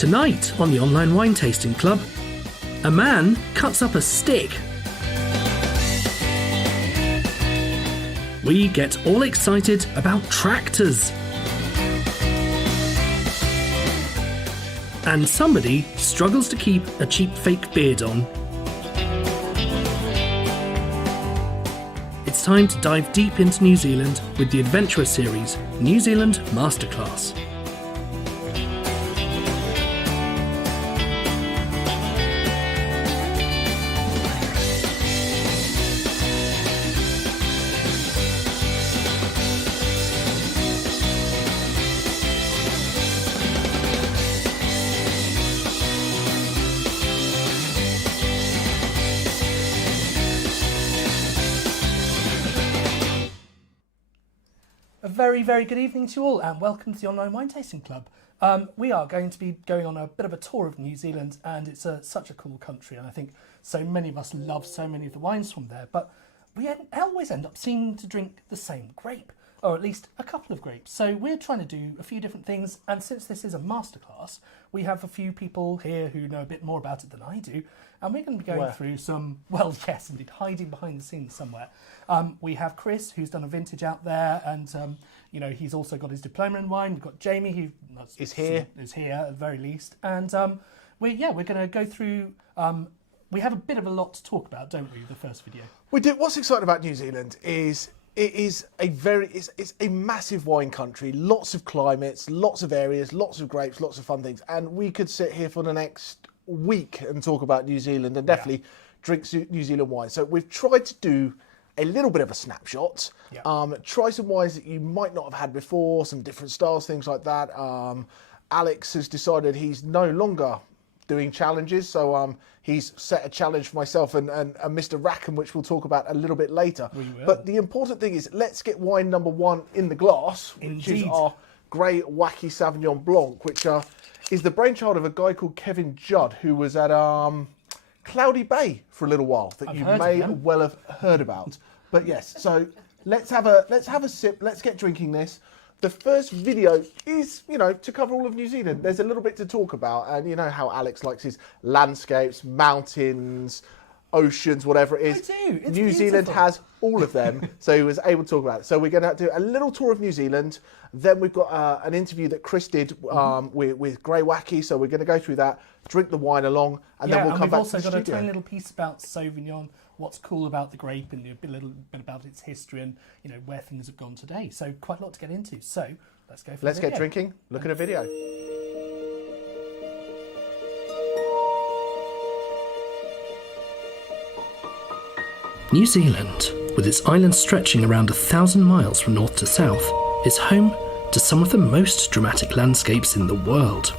Tonight on the Online Wine Tasting Club, a man cuts up a stick. We get all excited about tractors. And somebody struggles to keep a cheap fake beard on. It's time to dive deep into New Zealand with the adventurer series, New Zealand Masterclass. Very, very good evening to you all and welcome to the Online Wine Tasting Club. We are going to be going on a bit of a tour of New Zealand, and it's such a cool country, and I think so many of us love so many of the wines from there, but we always end up seeming to drink the same grape, or at least a couple of grapes. So we're trying to do a few different things, and since this is a masterclass, we have a few people here who know a bit more about it than I do, and we're going to be going through some, well, yes, indeed, hiding behind the scenes somewhere. We have Chris, who's done a vintage out there, and he's also got his diploma in wine. We've got Jamie, who is here at the very least, and we're going to go through. We have a bit of a lot to talk about, don't we? The first video. We do. What's exciting about New Zealand is it's a massive wine country, lots of climates, lots of areas, lots of grapes, lots of fun things, and we could sit here for the next week and talk about New Zealand and definitely drink New Zealand wine. So we've tried to do a little bit of a snapshot, try some wines that you might not have had before, some different styles, things like that. Alex has decided he's no longer doing challenges, so he's set a challenge for myself and Mr. Rackham, which we'll talk about a little bit later. But the important thing is, let's get wine number one in the glass, which is our grey wacky Sauvignon Blanc, which is the brainchild of a guy called Kevin Judd, who was at Cloudy Bay for a little while, that you may well have heard about. But yes, so let's have a sip. Let's get drinking this. The first video is, to cover all of New Zealand. There's a little bit to talk about, and you know how Alex likes his landscapes, mountains, oceans, whatever it is. I do. It's New Zealand has all of them, so he was able to talk about it. So we're going to do a little tour of New Zealand. Then we've got an interview that Chris did with Grey Wacky, so we're going to go through that, drink the wine along, and then we'll come back to the studio. We've also got a tiny studio. little piece about Sauvignon, what's cool about the grape, and a little bit about its history, and where things have gone today. So quite a lot to get into. So let's go. Let's get drinking. Look at a video. New Zealand, with its islands stretching around 1,000 miles from north to south, is home to some of the most dramatic landscapes in the world.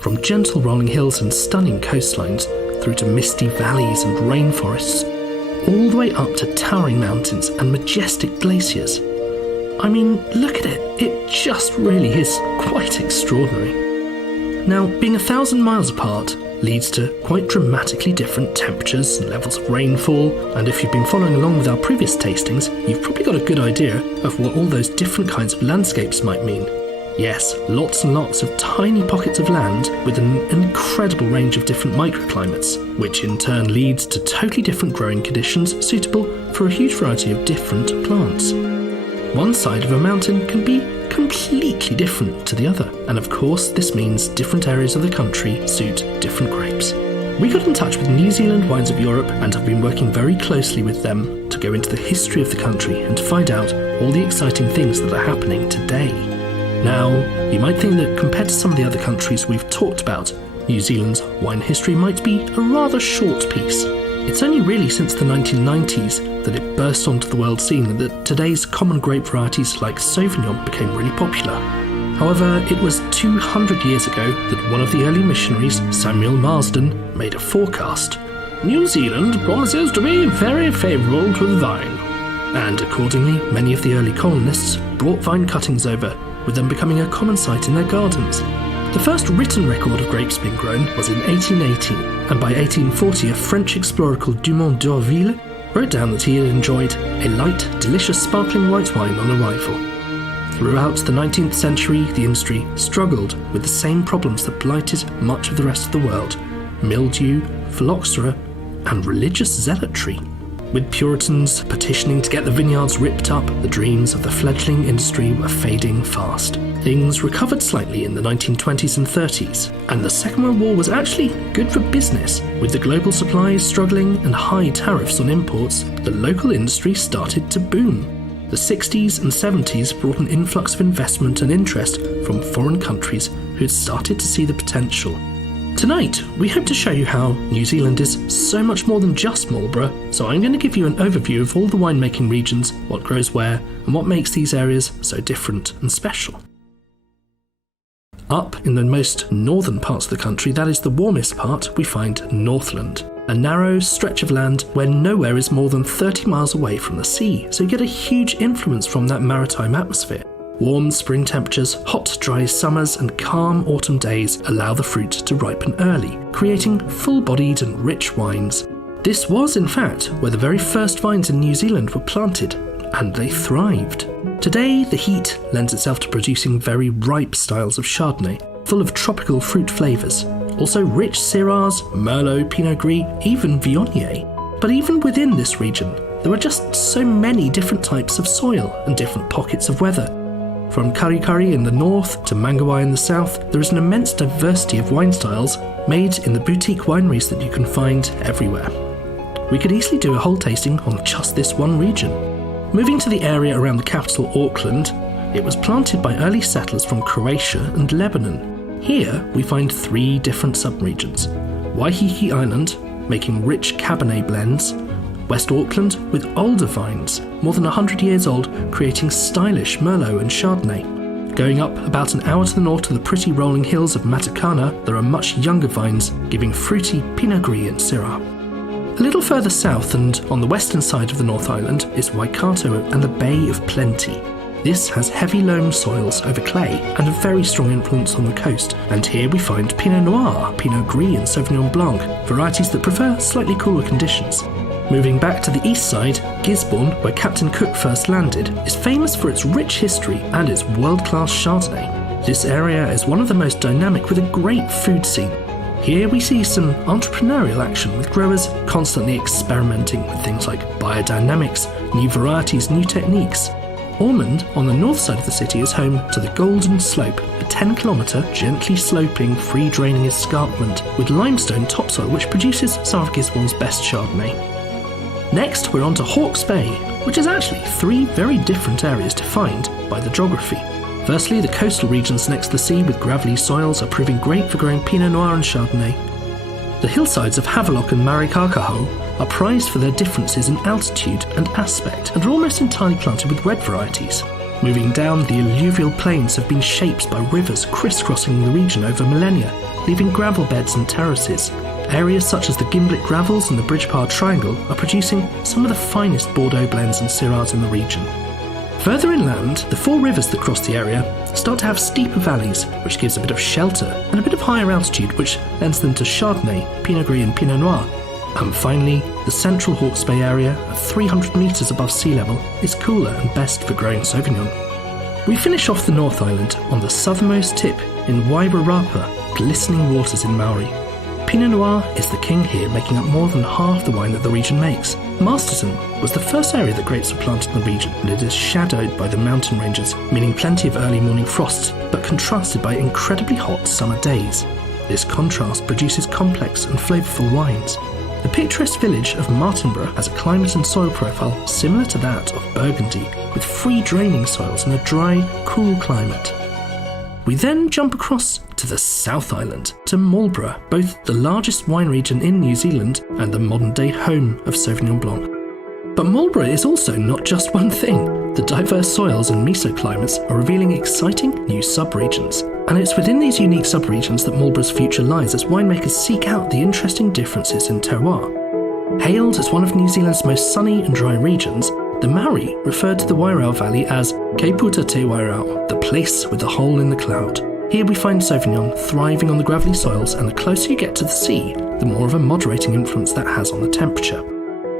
From gentle rolling hills and stunning coastlines, through to misty valleys and rainforests, all the way up to towering mountains and majestic glaciers. I mean, look at it. It just really is quite extraordinary. Now, being 1,000 miles apart leads to quite dramatically different temperatures and levels of rainfall, and if you've been following along with our previous tastings, you've probably got a good idea of what all those different kinds of landscapes might mean. Yes, lots and lots of tiny pockets of land with an incredible range of different microclimates, which in turn leads to totally different growing conditions suitable for a huge variety of different plants. One side of a mountain can be completely different to the other, and of course this means different areas of the country suit different grapes. We got in touch with New Zealand Wines of Europe and have been working very closely with them to go into the history of the country and to find out all the exciting things that are happening today. Now, you might think that compared to some of the other countries we've talked about, New Zealand's wine history might be a rather short piece. It's only really since the 1990s that it burst onto the world scene that today's common grape varieties like Sauvignon became really popular. However, it was 200 years ago that one of the early missionaries, Samuel Marsden, made a forecast. New Zealand promises to be very favourable to the vine. And accordingly, many of the early colonists brought vine cuttings over, with them becoming a common sight in their gardens. The first written record of grapes being grown was in 1818, and by 1840 a French explorer called Dumont d'Urville wrote down that he had enjoyed a light, delicious sparkling white wine on arrival. Throughout the 19th century, the industry struggled with the same problems that blighted much of the rest of the world: mildew, phylloxera, and religious zealotry. With Puritans petitioning to get the vineyards ripped up, the dreams of the fledgling industry were fading fast. Things recovered slightly in the 1920s and 30s, and the Second World War was actually good for business. With the global supplies struggling and high tariffs on imports, the local industry started to boom. The 60s and 70s brought an influx of investment and interest from foreign countries who had started to see the potential. Tonight, we hope to show you how New Zealand is so much more than just Marlborough, so I'm going to give you an overview of all the winemaking regions, what grows where, and what makes these areas so different and special. Up in the most northern parts of the country, that is the warmest part, we find Northland, a narrow stretch of land where nowhere is more than 30 miles away from the sea, so you get a huge influence from that maritime atmosphere. Warm spring temperatures, hot, dry summers, and calm autumn days allow the fruit to ripen early, creating full-bodied and rich wines. This was, in fact, where the very first vines in New Zealand were planted, and they thrived. Today, the heat lends itself to producing very ripe styles of Chardonnay, full of tropical fruit flavours. Also rich Syrahs, Merlot, Pinot Gris, even Viognier. But even within this region, there are just so many different types of soil and different pockets of weather. From Karikari in the north to Mangawai in the south, there is an immense diversity of wine styles made in the boutique wineries that you can find everywhere. We could easily do a whole tasting on just this one region. Moving to the area around the capital Auckland, it was planted by early settlers from Croatia and Lebanon. Here we find 3 different subregions: Waiheke Island, making rich Cabernet blends; West Auckland with older vines, more than 100 years old, creating stylish Merlot and Chardonnay. Going up about an hour to the north to the pretty rolling hills of Matakana, there are much younger vines, giving fruity Pinot Gris and Syrah. A little further south and on the western side of the North Island is Waikato and the Bay of Plenty. This has heavy loam soils over clay and a very strong influence on the coast, and here we find Pinot Noir, Pinot Gris and Sauvignon Blanc, varieties that prefer slightly cooler conditions. Moving back to the east side, Gisborne, where Captain Cook first landed, is famous for its rich history and its world-class Chardonnay. This area is one of the most dynamic with a great food scene. Here we see some entrepreneurial action with growers constantly experimenting with things like biodynamics, new varieties, new techniques. Ormond, on the north side of the city, is home to the Golden Slope, a 10-kilometre gently sloping, free-draining escarpment with limestone topsoil which produces some of Gisborne's best Chardonnay. Next, we're on to Hawke's Bay, which is actually 3 very different areas defined by the geography. Firstly, the coastal regions next to the sea with gravelly soils are proving great for growing Pinot Noir and Chardonnay. The hillsides of Havelock and Marikakaho are prized for their differences in altitude and aspect and are almost entirely planted with red varieties. Moving down, the alluvial plains have been shaped by rivers crisscrossing the region over millennia, leaving gravel beds and terraces. Areas such as the Gimblett Gravels and the Bridgepar Triangle are producing some of the finest Bordeaux blends and Syrahs in the region. Further inland, the 4 rivers that cross the area start to have steeper valleys, which gives a bit of shelter, and a bit of higher altitude, which lends them to Chardonnay, Pinot Gris and Pinot Noir. And finally, the central Hawke's Bay area, at 300 metres above sea level, is cooler and best for growing Sauvignon. We finish off the North Island on the southernmost tip in Wairarapa, glistening waters in Maori. Pinot Noir is the king here, making up more than half the wine that the region makes. Masterton was the first area that grapes were planted in the region, and it is shadowed by the mountain ranges, meaning plenty of early morning frosts, but contrasted by incredibly hot summer days. This contrast produces complex and flavourful wines. The picturesque village of Martinborough has a climate and soil profile similar to that of Burgundy, with free draining soils and a dry, cool climate. We then jump across to the South Island, to Marlborough, both the largest wine region in New Zealand and the modern-day home of Sauvignon Blanc. But Marlborough is also not just one thing. The diverse soils and mesoclimates are revealing exciting new subregions. And it's within these unique subregions that Marlborough's future lies as winemakers seek out the interesting differences in terroir. Hailed as one of New Zealand's most sunny and dry regions, the Maori referred to the Wairau Valley as Kei Puta Te Wairau, the place with the hole in the cloud. Here we find Sauvignon thriving on the gravelly soils, and the closer you get to the sea, the more of a moderating influence that has on the temperature.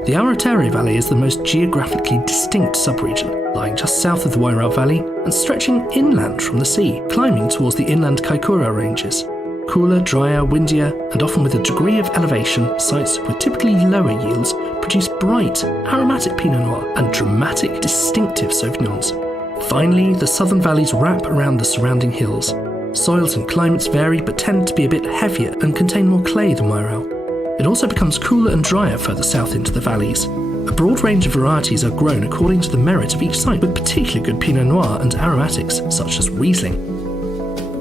The Aotearoa Valley is the most geographically distinct subregion, lying just south of the Wairau Valley and stretching inland from the sea, climbing towards the inland Kaikoura ranges. Cooler, drier, windier, and often with a degree of elevation, sites with typically lower yields produce bright, aromatic Pinot Noir and dramatic, distinctive Sauvignons. Finally, the southern valleys wrap around the surrounding hills. Soils and climates vary but tend to be a bit heavier and contain more clay than Wairau. It also becomes cooler and drier further south into the valleys. A broad range of varieties are grown according to the merit of each site, with particularly good Pinot Noir and aromatics such as Riesling.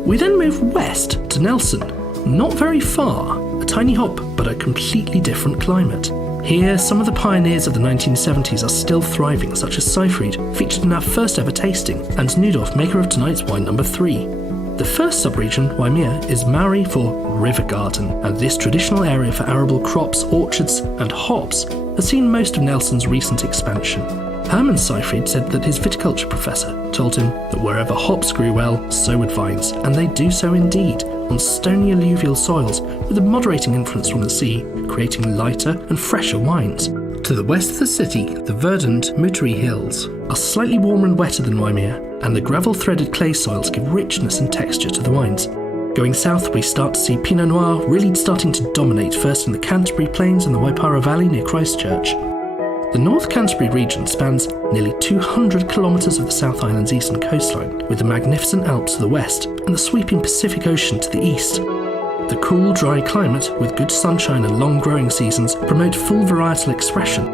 We then move west to Nelson, not very far, a tiny hop but a completely different climate. Here, some of the pioneers of the 1970s are still thriving, such as Seyfried, featured in our first ever tasting, and Nudorf, maker of tonight's wine number 3. The first subregion, Waimea, is Maori for river garden, and this traditional area for arable crops, orchards and hops has seen most of Nelson's recent expansion. Hermann Seyfried said that his viticulture professor told him that wherever hops grew well, so would vines, and they do so indeed, on stony alluvial soils with a moderating influence from the sea, creating lighter and fresher wines. To the west of the city, the verdant Muteri Hills are slightly warmer and wetter than Waimea, and the gravel-threaded clay soils give richness and texture to the wines. Going south, we start to see Pinot Noir really starting to dominate, first in the Canterbury Plains and the Waipara Valley near Christchurch. The North Canterbury region spans nearly 200 kilometres of the South Island's eastern coastline, with the magnificent Alps to the west and the sweeping Pacific Ocean to the east. The cool, dry climate, with good sunshine and long growing seasons, promote full varietal expression.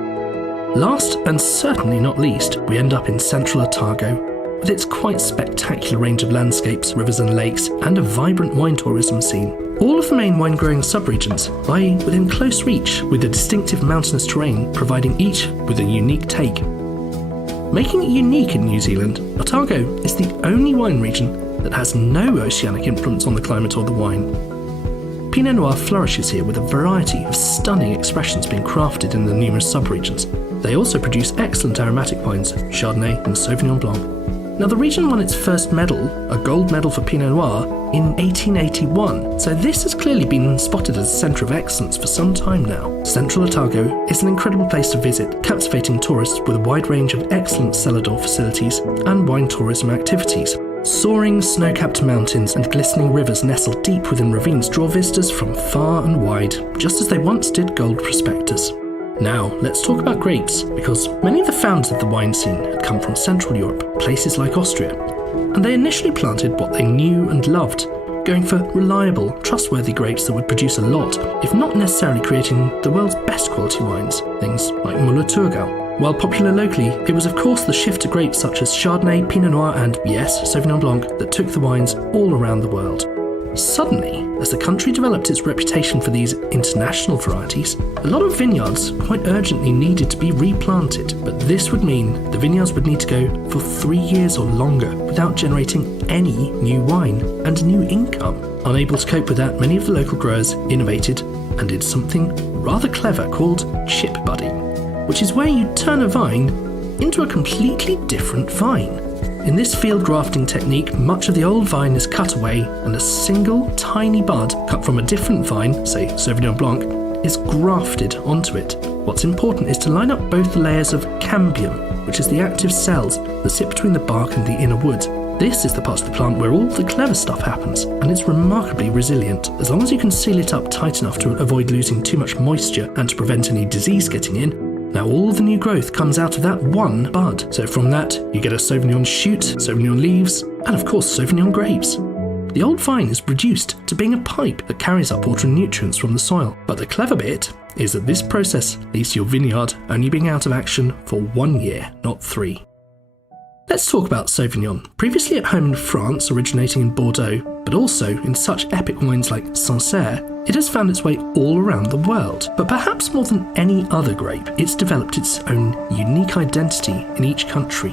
Last, and certainly not least, we end up in central Otago, with its quite spectacular range of landscapes, rivers and lakes, and a vibrant wine tourism scene. All of the main wine-growing subregions lie within close reach, with a distinctive mountainous terrain providing each with a unique take. Making it unique in New Zealand, Otago is the only wine region that has no oceanic influence on the climate or the wine. Pinot Noir flourishes here with a variety of stunning expressions being crafted in the numerous subregions. They also produce excellent aromatic wines, Chardonnay and Sauvignon Blanc. Now, the region won its first medal, a gold medal for Pinot Noir, in 1881, so this has clearly been spotted as a centre of excellence for some time now. Central Otago is an incredible place to visit, captivating tourists with a wide range of excellent cellar door facilities and wine tourism activities. Soaring snow-capped mountains and glistening rivers nestled deep within ravines draw visitors from far and wide, just as they once did gold prospectors. Now, let's talk about grapes, because many of the founders of the wine scene had come from Central Europe, places like Austria, and they initially planted what they knew and loved, going for reliable, trustworthy grapes that would produce a lot, if not necessarily creating the world's best quality wines, things like Müller-Thurgau. While popular locally, it was of course the shift to grapes such as Chardonnay, Pinot Noir and, yes, Sauvignon Blanc that took the wines all around the world. Suddenly, as the country developed its reputation for these international varieties, a lot of vineyards quite urgently needed to be replanted, but this would mean the vineyards would need to go for 3 years or longer without generating any new wine and new income. Unable to cope with that, many of the local growers innovated and did something rather clever called chip budding, which is where you turn a vine into a completely different vine. In this field grafting technique, much of the old vine is cut away and a single tiny bud cut from a different vine, say Sauvignon Blanc, is grafted onto it. What's important is to line up both the layers of cambium, which is the active cells that sit between the bark and the inner wood. This is the part of the plant where all the clever stuff happens, and it's remarkably resilient. As long as you can seal it up tight enough to avoid losing too much moisture and to prevent any disease getting in, now all the new growth comes out of that one bud. So from that, you get a Sauvignon shoot, Sauvignon leaves, and of course Sauvignon grapes. The old vine is reduced to being a pipe that carries up water and nutrients from the soil. But the clever bit is that this process leads to your vineyard only being out of action for 1 year, not 3. Let's talk about Sauvignon. Previously at home in France, originating in Bordeaux, but also in such epic wines like Sancerre, it has found its way all around the world. But perhaps more than any other grape, it's developed its own unique identity in each country.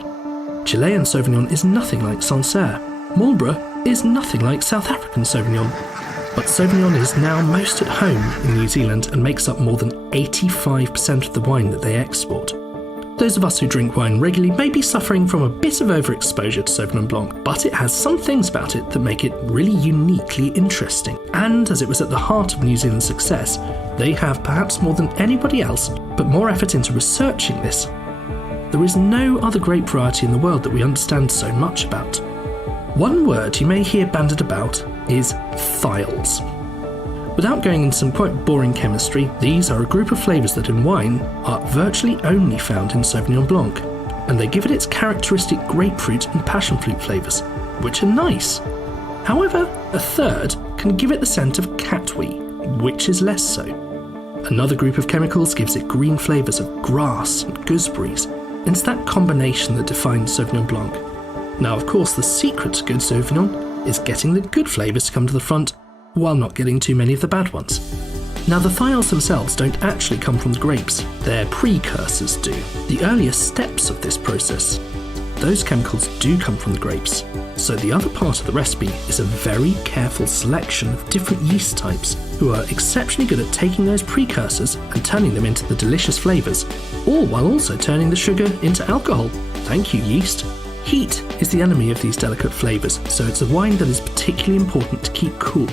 Chilean Sauvignon is nothing like Sancerre. Marlborough is nothing like South African Sauvignon. But Sauvignon is now most at home in New Zealand and makes up more than 85% of the wine that they export. Those of us who drink wine regularly may be suffering from a bit of overexposure to Sauvignon Blanc, but it has some things about it that make it really uniquely interesting. And as it was at the heart of New Zealand's success, they have perhaps more than anybody else put more effort into researching this. there is no other grape variety in the world that we understand so much about. One word you may hear bandied about is thiols. Without going into some quite boring chemistry, these are a group of flavours that in wine are virtually only found in Sauvignon Blanc, and they give it its characteristic grapefruit and passion fruit flavours, which are nice. However, a third can give it the scent of catwee, which is less so. Another group of chemicals gives it green flavours of grass and gooseberries, and it's that combination that defines Sauvignon Blanc. Now, of course, the secret to good Sauvignon is getting the good flavours to come to the front while not getting too many of the bad ones. Now, the thiols themselves don't actually come from the grapes, their precursors do. The earlier steps of this process, those chemicals do come from the grapes. So the other part of the recipe is a very careful selection of different yeast types who are exceptionally good at taking those precursors and turning them into the delicious flavours, all while also turning the sugar into alcohol. Thank you, yeast. Heat is the enemy of these delicate flavours, so it's a wine that is particularly important to keep cool.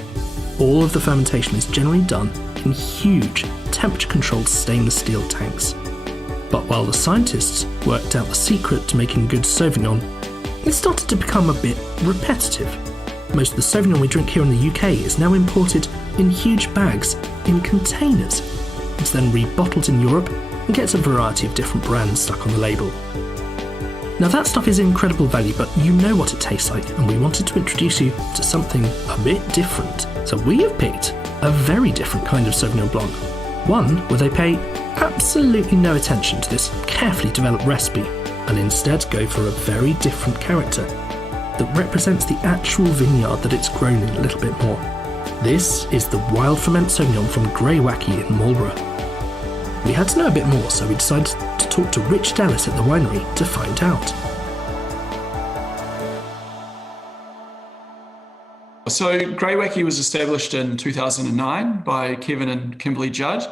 All of the fermentation is generally done in huge, temperature-controlled stainless steel tanks. But while the scientists worked out the secret to making good Sauvignon, it started to become a bit repetitive. Most of the Sauvignon we drink here in the UK is now imported in huge bags, in containers. It's then rebottled in Europe and gets a variety of different brands stuck on the label. Now that stuff is incredible value, but you know what it tastes like, and we wanted to introduce you to something a bit different. So we have picked a very different kind of Sauvignon Blanc. One where they pay absolutely no attention to this carefully developed recipe, and instead go for a very different character that represents the actual vineyard that it's grown in a little bit more. This is the Wild Ferment Sauvignon from Grey Wacky in Marlborough. We had to know a bit more, so we decided to talk to Rich Dellis at the winery to find out. So Grey Wacky was established in 2009 by Kevin and Kimberly Judd.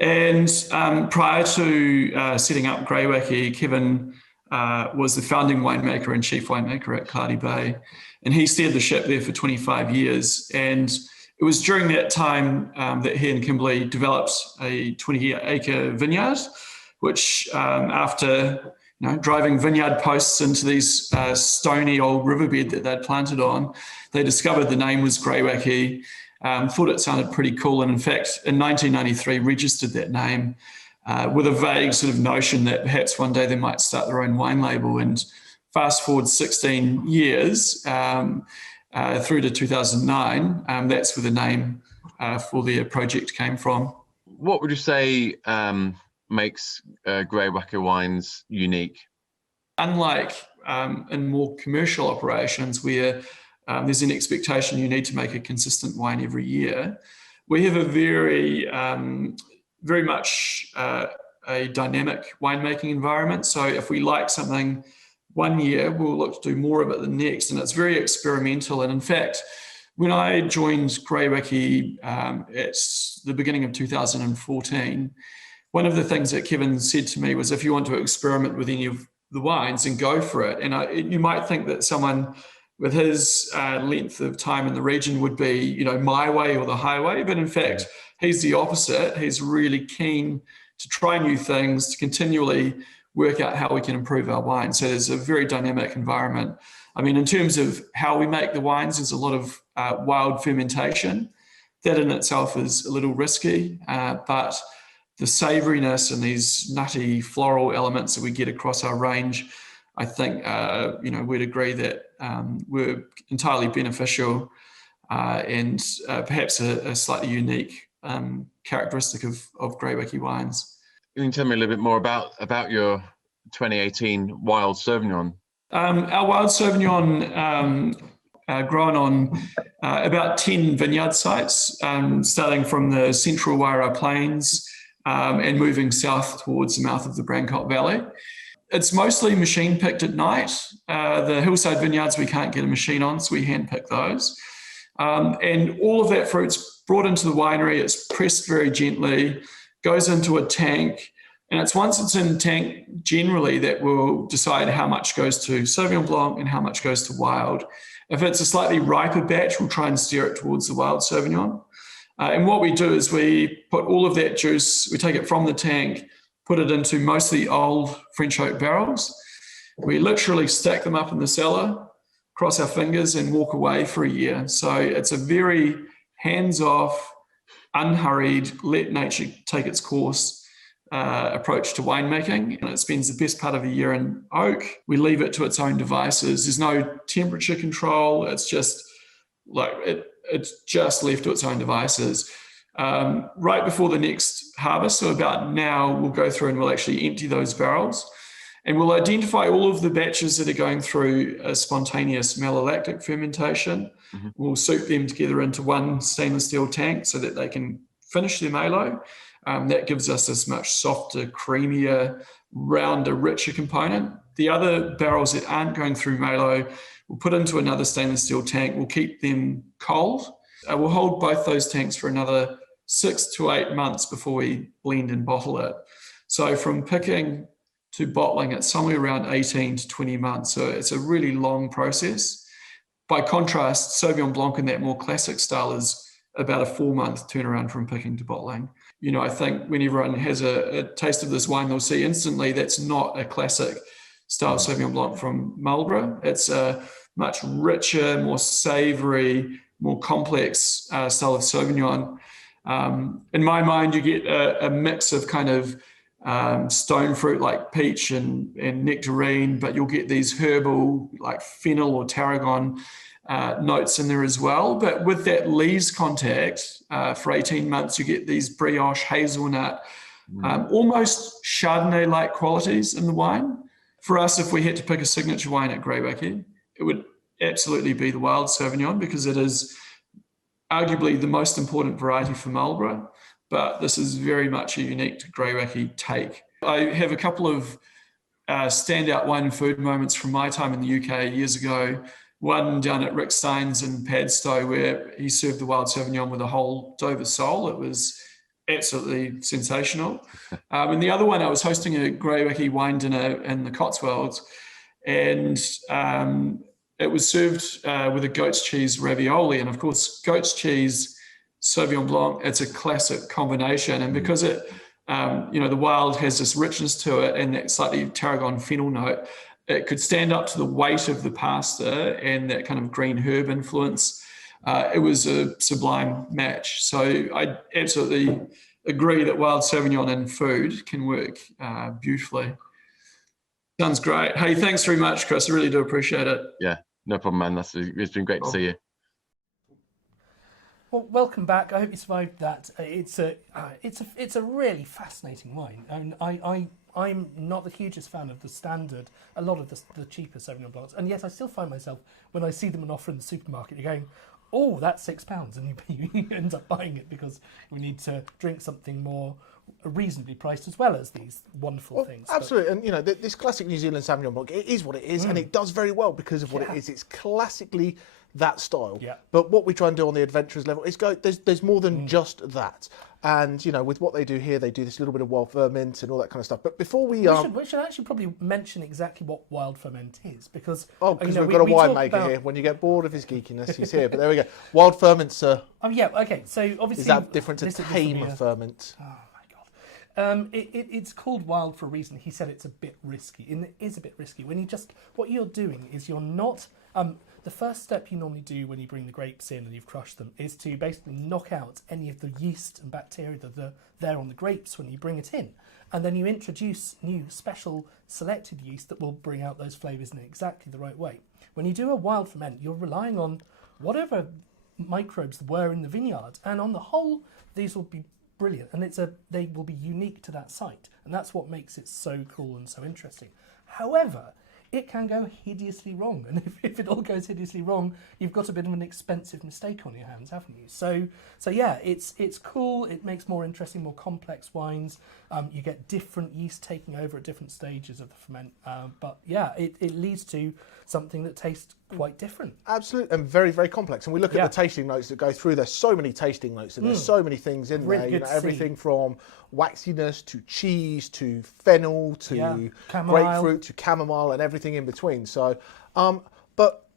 And prior to setting up Grey Wacky, Kevin was the founding winemaker and chief winemaker at Clardy Bay. And he steered the ship there for 25 years. And it was during that time that he and Kimberly developed a 20-acre vineyard, which after driving vineyard posts into these stony old riverbed that they'd planted on, they discovered the name was Grey Wacky. Thought it sounded pretty cool, and in fact, in 1993, registered that name with a vague sort of notion that perhaps one day they might start their own wine label. And fast forward 16 years through to 2009, that's where the name for their project came from. What would you say makes Grey Wacky wines unique? Unlike in more commercial operations where there's an expectation you need to make a consistent wine every year, we have a very much a dynamic winemaking environment. So if we like something one year, we'll look to do more of it the next, and it's very experimental. And in fact, when I joined Grey Wacky at the beginning of 2014, one of the things that Kevin said to me was, if you want to experiment with any of the wines, then go for it. And you might think that someone with his length of time in the region would be, my way or the highway. But in fact, he's the opposite. He's really keen to try new things, to continually work out how we can improve our wine. So there's a very dynamic environment. I mean, in terms of how we make the wines, there's a lot of wild fermentation. That in itself is a little risky, but the savouriness and these nutty floral elements that we get across our range, I think, we'd agree that were entirely beneficial and perhaps a slightly unique characteristic of Grey Wacky wines. Can you tell me a little bit more about your 2018 Wild Sauvignon? Our Wild Sauvignon grown on about 10 vineyard sites, starting from the central Wairau Plains and moving south towards the mouth of the Brancott Valley. It's mostly machine picked at night. The hillside vineyards we can't get a machine on, so we hand pick those. And all of that fruit's brought into the winery. It's pressed very gently, goes into a tank, and it's once it's in the tank generally that we'll decide how much goes to Sauvignon Blanc and how much goes to wild. If it's a slightly riper batch, we'll try and steer it towards the wild Sauvignon. And what we do is we put all of that juice, we take it from the tank, put it into mostly old French oak barrels. We literally stack them up in the cellar, cross our fingers and walk away for a year. So it's a very hands-off, unhurried, let nature take its course approach to winemaking. And it spends the best part of a year in oak. We leave it to its own devices. There's no temperature control. It's just like it's just left to its own devices. Right before the next harvest, so about now, we'll go through and we'll actually empty those barrels. And we'll identify all of the batches that are going through a spontaneous malolactic fermentation. Mm-hmm. We'll soup them together into one stainless steel tank so that they can finish their malo. That gives us this much softer, creamier, rounder, richer component. The other barrels that aren't going through malo, we'll put into another stainless steel tank. We'll keep them cold. We'll hold both those tanks for another 6 to 8 months before we blend and bottle it. So from picking to bottling, it's somewhere around 18 to 20 months. So it's a really long process. By contrast, Sauvignon Blanc in that more classic style is about a 4-month turnaround from picking to bottling. You know, I think when everyone has a taste of this wine, they'll see instantly that's not a classic style Sauvignon Blanc from Marlborough. It's a much richer, more savory, more complex style of Sauvignon. In my mind, you get a mix of kind of stone fruit like peach and nectarine, but you'll get these herbal like fennel or tarragon notes in there as well. But with that lees contact, for 18 months, you get these brioche, hazelnut, almost Chardonnay-like qualities in the wine. For us, if we had to pick a signature wine at Greywacke, it would absolutely be the Wild Sauvignon, because it is arguably the most important variety for Marlborough, but this is very much a unique to Greywacke take. I have a couple of standout wine and food moments from my time in the UK years ago. One down at Rick Stein's in Padstow, where he served the Wild Sauvignon with a whole Dover sole. It was absolutely sensational. And the other one, I was hosting a Greywacke wine dinner in the Cotswolds, and it was served with a goat's cheese ravioli. And of course, goat's cheese, Sauvignon Blanc, it's a classic combination. And because it, the wild has this richness to it and that slightly tarragon fennel note, it could stand up to the weight of the pasta and that kind of green herb influence. It was a sublime match. So I absolutely agree that Wild Sauvignon and food can work beautifully. Sounds great. Hey, thanks very much, Chris. I really do appreciate it. Yeah, no problem, man. It's been great to see you. Well, welcome back. I hope you survived that. It's a really fascinating wine. And I'm not the hugest fan of the standard, a lot of the cheaper Sauvignon Blancs, and yet I still find myself, when I see them on offer in the supermarket, you're going, oh, that's £6, and you end up buying it because we need to drink something more reasonably priced, as well as these wonderful things. Absolutely, and this classic New Zealand Sauvignon Blanc, it is what it is, and it does very well because of what it is. It's classically that style. Yeah. But what we try and do on the adventurers level is go, there's more than just that. And, with what they do here, they do this little bit of wild ferment and all that kind of stuff. But before we should actually probably mention exactly what wild ferment is, because... Oh, because we've got a winemaker here. When you get bored of his geekiness, he's here. But there we go. Wild ferment, sir. Oh, yeah, okay. So, obviously... Is that different to tame ferment? Oh, my God. It's called wild for a reason. He said it's a bit risky, and it is a bit risky. What you're doing is you're not... the first step you normally do when you bring the grapes in and you've crushed them is to basically knock out any of the yeast and bacteria that are there on the grapes when you bring it in. And then you introduce new special selected yeast that will bring out those flavours in exactly the right way. When you do a wild ferment, you're relying on whatever microbes were in the vineyard. And on the whole, these will be brilliant. And they will be unique to that site. And that's what makes it so cool and so interesting. However, it can go hideously wrong. And if it all goes hideously wrong, you've got a bit of an expensive mistake on your hands, haven't you? So yeah, it's cool. It makes more interesting, more complex wines. You get different yeast taking over at different stages of the ferment. But yeah, it leads to something that tastes quite different. Absolutely, and very, very complex. And we look at the tasting notes that go through. There's so many tasting notes, and there's so many things in really there. Everything from waxiness to cheese to fennel to grapefruit to chamomile and everything in between. So, but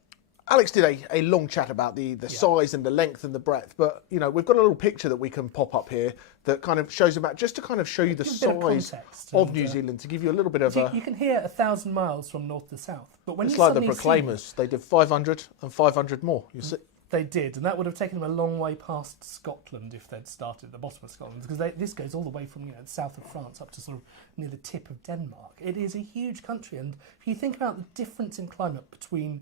Alex did a long chat about the size and the length and the breadth, but you know, we've got a little picture that we can pop up here that kind of shows about, just to kind of show you the size of New Zealand, to give you a little bit of you can hear 1,000 miles from north to south, but when it's you like the suddenly Proclaimers, they did 500 and 500 more. You see, they did, and that would have taken them a long way past Scotland if they'd started at the bottom of Scotland, because this goes all the way from, you know, the south of France up to sort of near the tip of Denmark. It is a huge country, and if you think about the difference in climate between,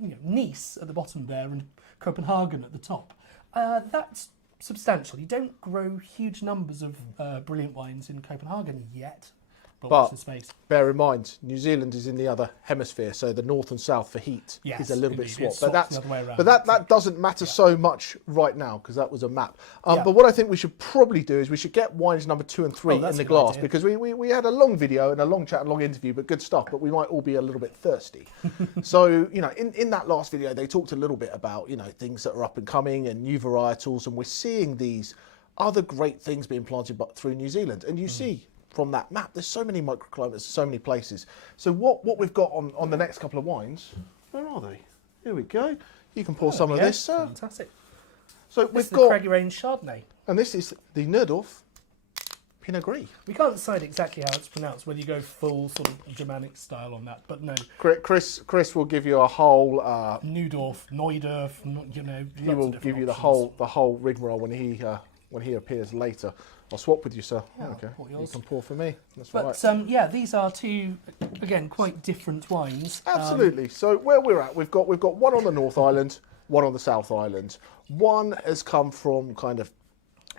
you know, Nice at the bottom there and Copenhagen at the top, that's substantial. You don't grow huge numbers of brilliant wines in Copenhagen yet. But watch the space. Bear in mind, New Zealand is in the other hemisphere, so the north and south for heat is a little bit swapped. That doesn't matter so much right now, because that was a map. But what I think we should probably do is we should get wines number 2 and 3 in the glass, because we had a long video and a long chat and a long interview, but good stuff, but we might all be a little bit thirsty. So, you know, in that last video, they talked a little bit about, you know, things that are up and coming and new varietals, and we're seeing these other great things being planted through New Zealand. And you see from that map, there's so many microclimates, so many places. So what we've got on the next couple of wines, where are they? Here we go. You can pour some of this. Fantastic. So we've got Craggy Range Chardonnay. And this is the Nerdorf Pinot Gris. We can't decide exactly how it's pronounced, whether you go full sort of Germanic style on that, but no. Chris will give you a whole... Neudorf, you know, he will give you the whole rigmarole when he appears later. I'll swap with you, sir. Yeah, okay. You can pour for me. That's but right. yeah, these are two, again, quite different wines. Absolutely. So where we're at, we've got one on the North Island, one on the South Island. One has come from kind of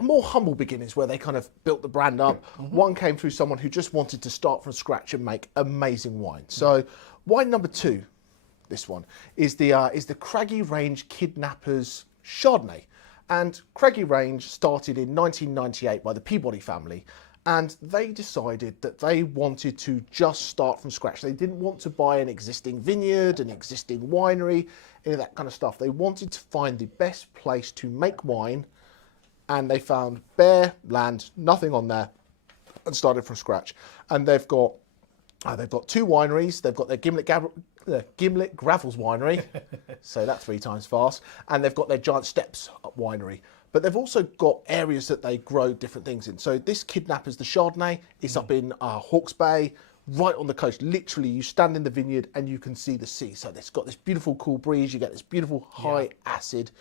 more humble beginnings, where they kind of built the brand up. One came through someone who just wanted to start from scratch and make amazing wine. So wine number 2, this one, is the Craggy Range Kidnappers Chardonnay. And Craggy Range started in 1998 by the Peabody family, and they decided that they wanted to just start from scratch. They didn't want to buy an existing vineyard, an existing winery, any of that kind of stuff. They wanted to find the best place to make wine, and they found bare land, nothing on there, and started from scratch. And they've got 2 wineries. They've got their Gimlet Gravels winery, say that 3 times fast, and they've got their Giant Steps winery. But they've also got areas that they grow different things in. So this Kidnappers, the Chardonnay, is up in Hawke's Bay, right on the coast. Literally, you stand in the vineyard and you can see the sea. So it's got this beautiful cool breeze. You get this beautiful high acid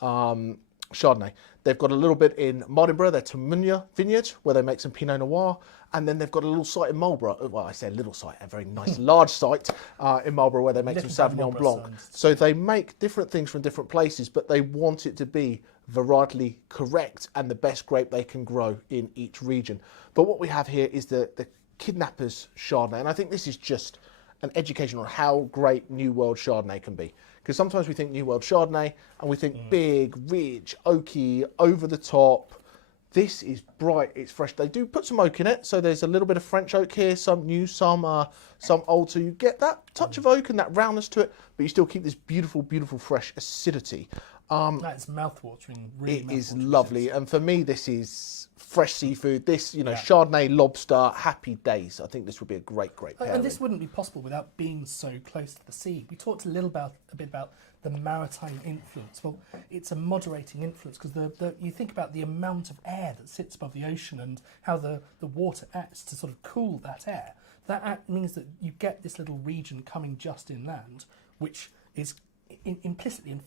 Chardonnay. They've got a little bit in Martinborough, their Tamunya vineyard, where they make some Pinot Noir. And then they've got a little site in Marlborough. Well, I say a little site, a very nice large site in Marlborough, where they make some Sauvignon Blanc. So they make different things from different places, but they want it to be varietally correct and the best grape they can grow in each region. But what we have here is the Kidnappers Chardonnay. And I think this is just an education on how great New World Chardonnay can be. Because sometimes we think New World Chardonnay and we think big, rich, oaky, over the top. This is bright, it's fresh. They do put some oak in it, so there's a little bit of French oak here, some new, some old. So you get that touch of oak and that roundness to it, but you still keep this beautiful, beautiful, fresh acidity. That's mouthwatering. Really, it is lovely, and for me, this is fresh seafood. This, you know, Chardonnay, lobster, happy days. I think this would be a great pairing. And this wouldn't be possible without being so close to the sea. We talked a bit about the maritime influence. Well, it's a moderating influence, because you think about the amount of air that sits above the ocean and how the water acts to sort of cool that air. That means that you get this little region coming just inland, which is implicitly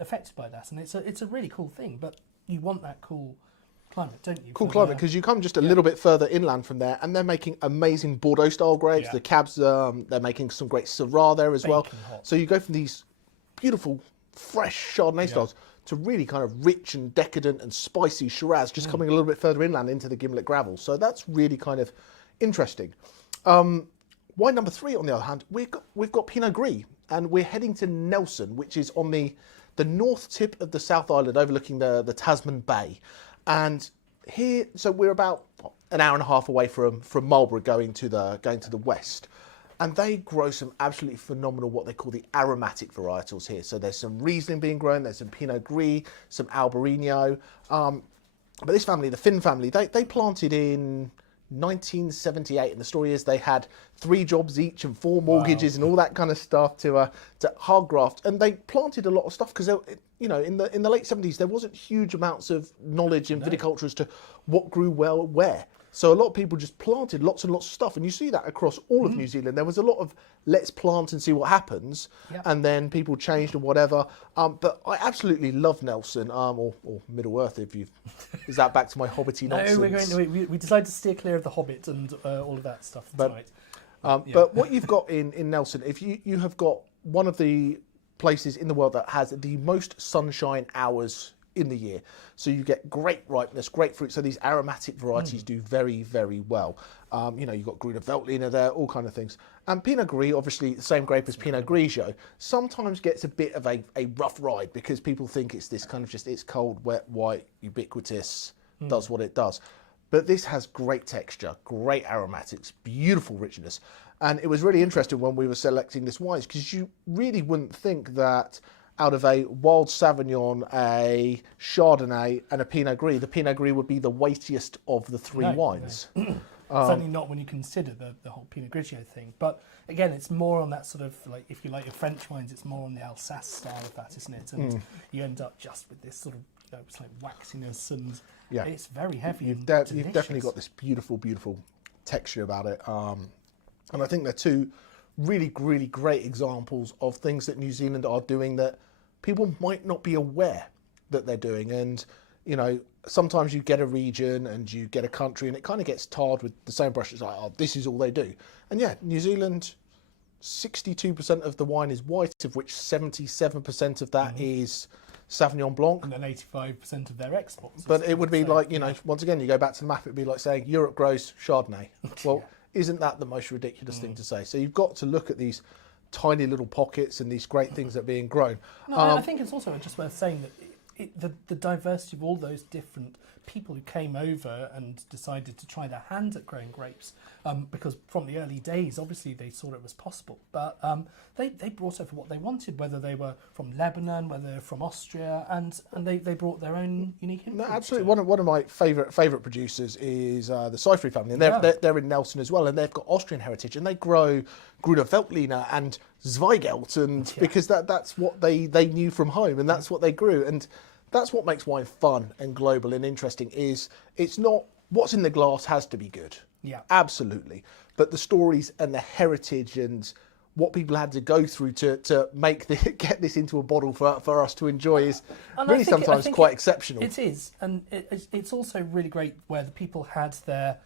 affected by that, and it's a really cool thing. But you want that cool climate, don't you? Cool climate, because you come just a little bit further inland from there, and they're making amazing Bordeaux style grapes. The cabs, they're making some great Syrah there as well. Hot. So you go from these beautiful fresh Chardonnay styles to really kind of rich and decadent and spicy Shiraz, just coming a little bit further inland into the Gimlet Gravels. So that's really kind of interesting. Wine number 3, on the other hand, we've got Pinot Gris, and we're heading to Nelson, which is on the north tip of the South Island, overlooking the Tasman Bay. And here, so we're about an hour and a half away from Marlborough, going to the west. And they grow some absolutely phenomenal, what they call the aromatic varietals here. So there's some Riesling being grown, there's some Pinot Gris, some Albarino. But this family, the Finn family, they planted in 1978, and the story is they had 3 jobs each and 4 mortgages and all that kind of stuff to hard graft, and they planted a lot of stuff because in the late 70s there wasn't huge amounts of knowledge in viticulture as to what grew well where. So a lot of people just planted lots and lots of stuff, and you see that across all of New Zealand. There was a lot of let's plant and see what happens, and then people changed and whatever. But I absolutely love Nelson, or Middle Earth. Is that back to my hobbity nonsense? No, we decided to steer clear of the Hobbit and all of that stuff tonight. But what you've got in Nelson, if you have got one of the places in the world that has the most sunshine hours in the year, so you get great ripeness, great fruit. So these aromatic varieties do very, very well. You've got Grüner Veltliner there, all kind of things. And Pinot Gris, obviously the same grape as Pinot Grigio, sometimes gets a bit of a rough ride because people think it's this kind of it's cold, wet, white, ubiquitous, does what it does. But this has great texture, great aromatics, beautiful richness. And it was really interesting when we were selecting this wine because you really wouldn't think that out of a wild Sauvignon, a Chardonnay, and a Pinot Gris, the Pinot Gris would be the weightiest of the 3 wines. No. Certainly not when you consider the whole Pinot Grigio thing. But again, it's more on that sort of, like, if you like your French wines, it's more on the Alsace style of that, isn't it? And you end up just with this sort of, it's like waxiness, and it's very heavy. You've definitely got this beautiful, beautiful texture about it. And I think they're 2 really, really great examples of things that New Zealand are doing that people might not be aware that they're doing. And, sometimes you get a region and you get a country and it kind of gets tarred with the same brush. It's like, oh, this is all they do. And New Zealand, 62% of the wine is white, of which 77% of that is Sauvignon Blanc. And then 85% of their exports. But it would be like, once again, you go back to the map, it'd be like saying Europe grows Chardonnay. Well, isn't that the most ridiculous thing to say? So you've got to look at these tiny little pockets and these great things that are being grown. No, I think it's also just worth saying that the diversity of all those different people who came over and decided to try their hand at growing grapes, because from the early days, obviously they saw it was possible, but they brought over what they wanted, whether they were from Lebanon, whether they were from Austria, and they brought their own unique influence. No, absolutely. One of my favourite producers is the Seifried family, and they're in Nelson as well, and they've got Austrian heritage, and they grow Grüner Veltliner and Zweigelt, and because that's what they knew from home, and that's what they grew, and that's what makes wine fun and global and interesting. Is it's not what's in the glass has to be good, absolutely, but the stories and the heritage and what people had to go through to make get this into a bottle for us to enjoy is really sometimes quite exceptional. It is, and it's also really great where the people had their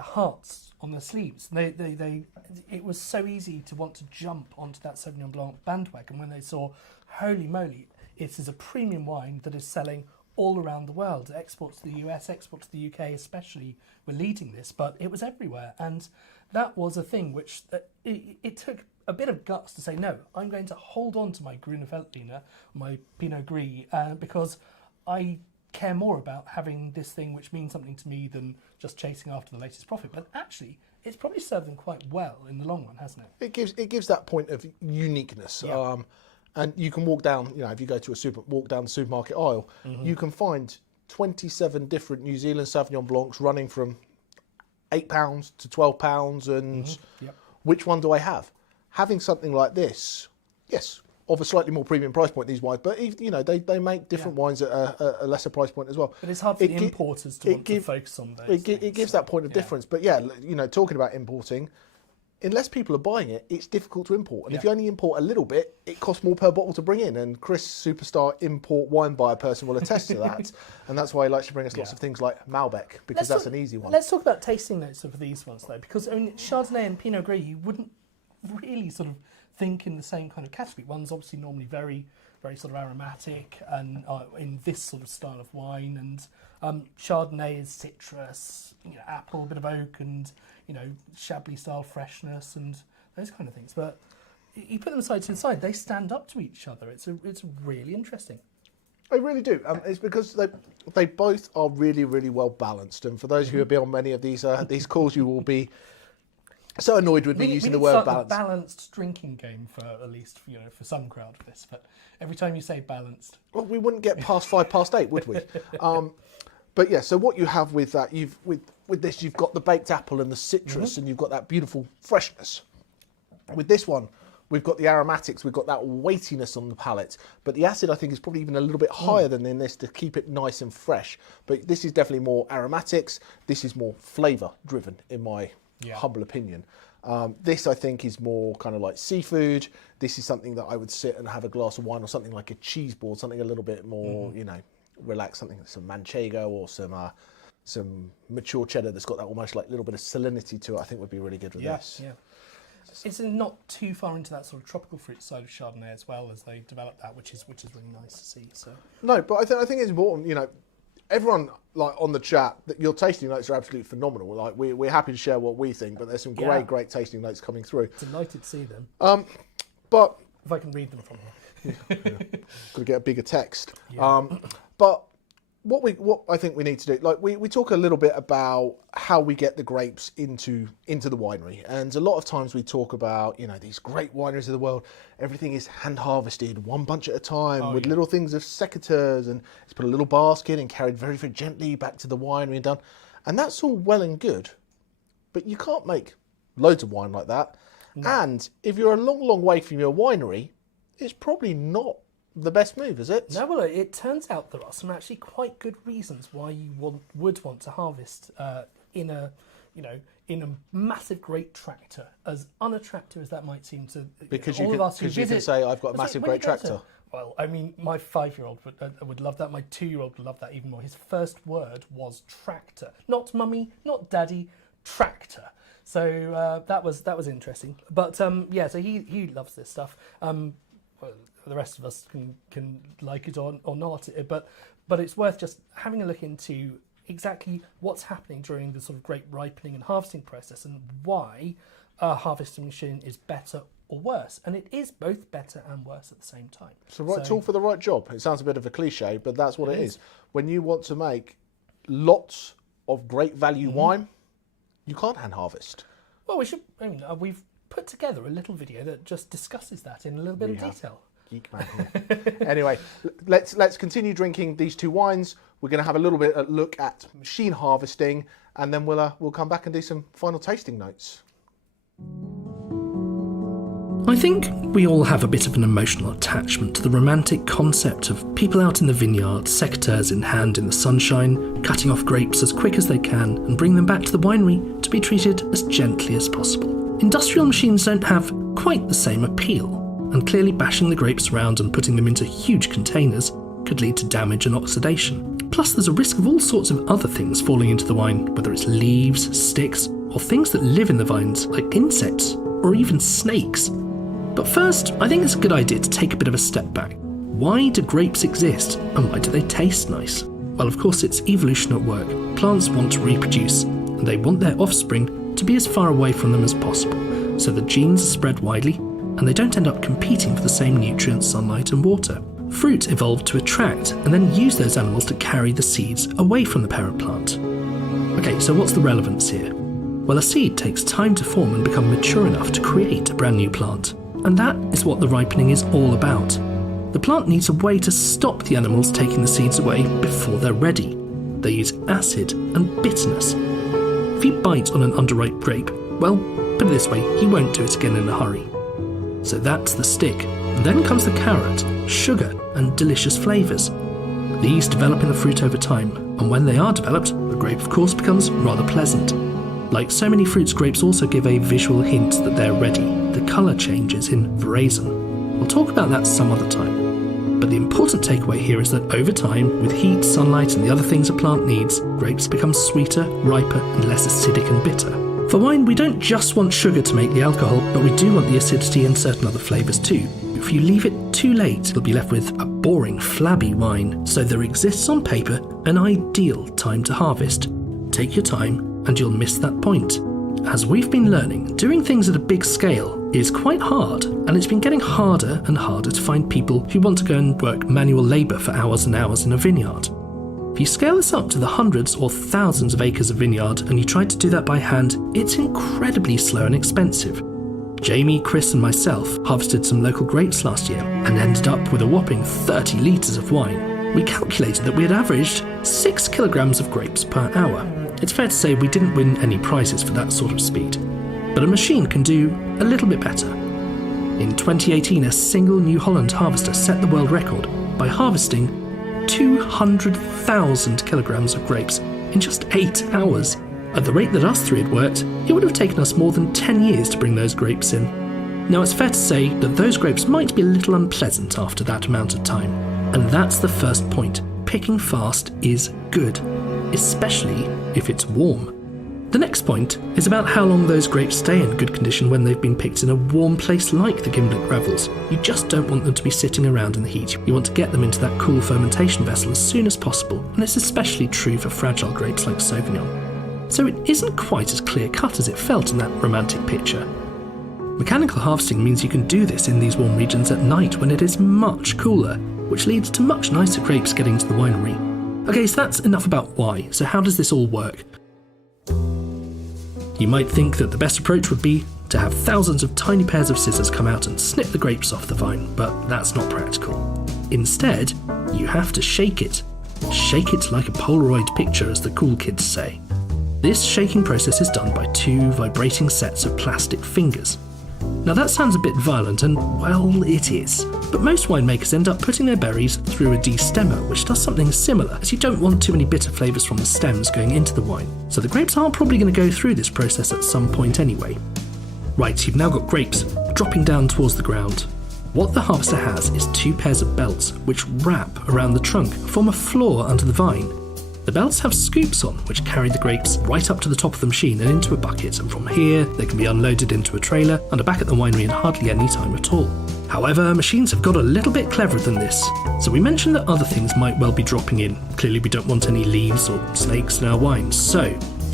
hearts on their sleeves. It was so easy to want to jump onto that Sauvignon Blanc bandwagon when they saw, holy moly, it is a premium wine that is selling all around the world. Exports to the US, exports to the UK especially were leading this, but it was everywhere. And that was a thing which it took a bit of guts to say, no, I'm going to hold on to my Grüner Veltliner, my Pinot Gris, because I care more about having this thing which means something to me than just chasing after the latest profit. But actually, it's probably served them quite well in the long run, hasn't it? It gives that point of uniqueness. Yeah. And you can walk down, if you go to walk down the supermarket aisle, you can find 27 different New Zealand Sauvignon Blancs running from £8 to £12, and which one do I have? Having something like this, yes, of a slightly more premium price point, these wines, but they make different wines at a lesser price point as well. But it's hard for the importers to want to focus on those. It gives that point of difference. But talking about importing, unless people are buying it, it's difficult to import. And if you only import a little bit, it costs more per bottle to bring in. And Chris, superstar import wine buyer person, will attest to that. And that's why he likes to bring us lots of things like Malbec, because that's an easy one. Let's talk about tasting notes of these ones, though, because Chardonnay and Pinot Gris, you wouldn't really sort of think in the same kind of category. One's obviously normally very, very sort of aromatic and in this sort of style of wine, and Chardonnay is citrus, apple, a bit of oak, and Chablis style freshness and those kind of things. But you put them side to side, they stand up to each other. It's really interesting. They really do. It's because they both are really, really well balanced. And for those who have been on many of these calls, you will be so annoyed with me using the word balanced. A balanced drinking game for at least for some crowd of this. But every time you say balanced, well, we wouldn't get past 8, would we? But yeah, so what you have with that, with this, you've got the baked apple and the citrus, and you've got that beautiful freshness. With this one, we've got the aromatics, we've got that weightiness on the palate, but the acid, I think, is probably even a little bit higher than in this to keep it nice and fresh. But this is definitely more aromatics. This is more flavour driven, in my humble opinion. This, I think, is more kind of like seafood. This is something that I would sit and have a glass of wine, or something like a cheese board, something a little bit more, you know, relaxed, something like some manchego or some mature cheddar that's got that almost like little bit of salinity to it. I think would be really good with this. Yeah. It's not too far into that sort of tropical fruit side of Chardonnay as well, as they develop that, which is really nice to see. So no, but I think it's important. You know, everyone like on the chat, that your tasting notes are absolutely phenomenal. Like we're happy to share what we think, but there's some great tasting notes coming through. Delighted to see them. But if I can read them from here, got to get a bigger text. But what I think we need to do, like we talk a little bit about how we get the grapes into the winery, and a lot of times we talk about, you know, these great wineries of the world, everything is hand harvested, one bunch at a time, with little things of secateurs, and it's put a little basket and carried very, very gently back to the winery and done, and that's all well and good, but you can't make loads of wine like that. No. And if you're a long way from your winery, it's probably not the best move, is it? No, well, it turns out there are some actually quite good reasons why you would want to harvest in a massive grape tractor, as unattractive as that might seem to because all you of us who can visit. Say I've got a massive grape tractor. Well, I mean, my 5-year-old would love that. My 2-year-old would love that even more. His first word was tractor, not mummy, not daddy, tractor. So that was interesting. But so he loves this stuff. Well, the rest of us can like it or not, but it's worth just having a look into exactly what's happening during the sort of grape ripening and harvesting process, and why a harvesting machine is better or worse. And it is both better and worse at the same time. It's the right tool for the right job. It sounds a bit of a cliche, but that's what it is. When you want to make lots of great value wine, you can't hand harvest. Well, we've put together a little video that just discusses that in a little bit of detail. Geek man here. Anyway, let's continue drinking these two wines. We're going to have a little bit of a look at machine harvesting, and then we'll come back and do some final tasting notes. I think we all have a bit of an emotional attachment to the romantic concept of people out in the vineyard, secateurs in hand in the sunshine, cutting off grapes as quick as they can and bring them back to the winery to be treated as gently as possible. Industrial machines don't have quite the same appeal, and clearly bashing the grapes around and putting them into huge containers could lead to damage and oxidation. Plus, there's a risk of all sorts of other things falling into the wine, whether it's leaves, sticks, or things that live in the vines, like insects, or even snakes. But first, I think it's a good idea to take a bit of a step back. Why do grapes exist, and why do they taste nice? Well, of course, it's evolution at work. Plants want to reproduce, and they want their offspring to be as far away from them as possible, so the genes are spread widely, and they don't end up competing for the same nutrients, sunlight and water. Fruit evolved to attract and then use those animals to carry the seeds away from the parent plant. Okay, so what's the relevance here? Well, a seed takes time to form and become mature enough to create a brand new plant, and that is what the ripening is all about. The plant needs a way to stop the animals taking the seeds away before they're ready. They use acid and bitterness. If you bite on an underripe grape, well, put it this way, you won't do it again in a hurry. So that's the stick. And then comes the carrot, sugar, and delicious flavours. These develop in the fruit over time, and when they are developed, the grape of course becomes rather pleasant. Like so many fruits, grapes also give a visual hint that they're ready. The colour changes in veraison. We'll talk about that some other time. But the important takeaway here is that over time, with heat, sunlight, and the other things a plant needs, grapes become sweeter, riper, and less acidic and bitter. For wine, we don't just want sugar to make the alcohol, but we do want the acidity and certain other flavours too. If you leave it too late, you'll be left with a boring, flabby wine. So there exists on paper an ideal time to harvest. Take your time, and you'll miss that point. As we've been learning, doing things at a big scale is quite hard, and it's been getting harder and harder to find people who want to go and work manual labour for hours and hours in a vineyard. If you scale this up to the hundreds or thousands of acres of vineyard and you try to do that by hand, it's incredibly slow and expensive. Jamie, Chris and myself harvested some local grapes last year and ended up with a whopping 30 litres of wine. we calculated that we had averaged 6 kilograms of grapes per hour. It's fair to say we didn't win any prizes for that sort of speed, but a machine can do a little bit better. In 2018, a single New Holland harvester set the world record by harvesting 200,000 kilograms of grapes in just 8 hours. At the rate that us three had worked, it would have taken us more than 10 years to bring those grapes in. Now, it's fair to say that those grapes might be a little unpleasant after that amount of time. And that's the first point. Picking fast is good, especially if it's warm. The next point is about how long those grapes stay in good condition when they've been picked in a warm place like the Gimlet Gravels. You just don't want them to be sitting around in the heat. You want to get them into that cool fermentation vessel as soon as possible, and it's especially true for fragile grapes like Sauvignon. So it isn't quite as clear-cut as it felt in that romantic picture. Mechanical harvesting means you can do this in these warm regions at night when it is much cooler, which leads to much nicer grapes getting to the winery. Okay, so that's enough about why. So how does this all work? You might think that the best approach would be to have thousands of tiny pairs of scissors come out and snip the grapes off the vine, but that's not practical. Instead, you have to shake it. Shake it like a Polaroid picture, as the cool kids say. This shaking process is done by 2 vibrating sets of plastic fingers. Now that sounds a bit violent, and well, it is. But most winemakers end up putting their berries through a destemmer, which does something similar, as you don't want too many bitter flavours from the stems going into the wine. So the grapes are probably going to go through this process at some point anyway. Right, you've now got grapes dropping down towards the ground. What the harvester has is 2 pairs of belts, which wrap around the trunk and form a floor under the vine. The belts have scoops on, which carry the grapes right up to the top of the machine and into a bucket, and from here they can be unloaded into a trailer and are back at the winery in hardly any time at all. However, machines have got a little bit cleverer than this, so we mentioned that other things might well be dropping in. Clearly we don't want any leaves or snakes in our wines, so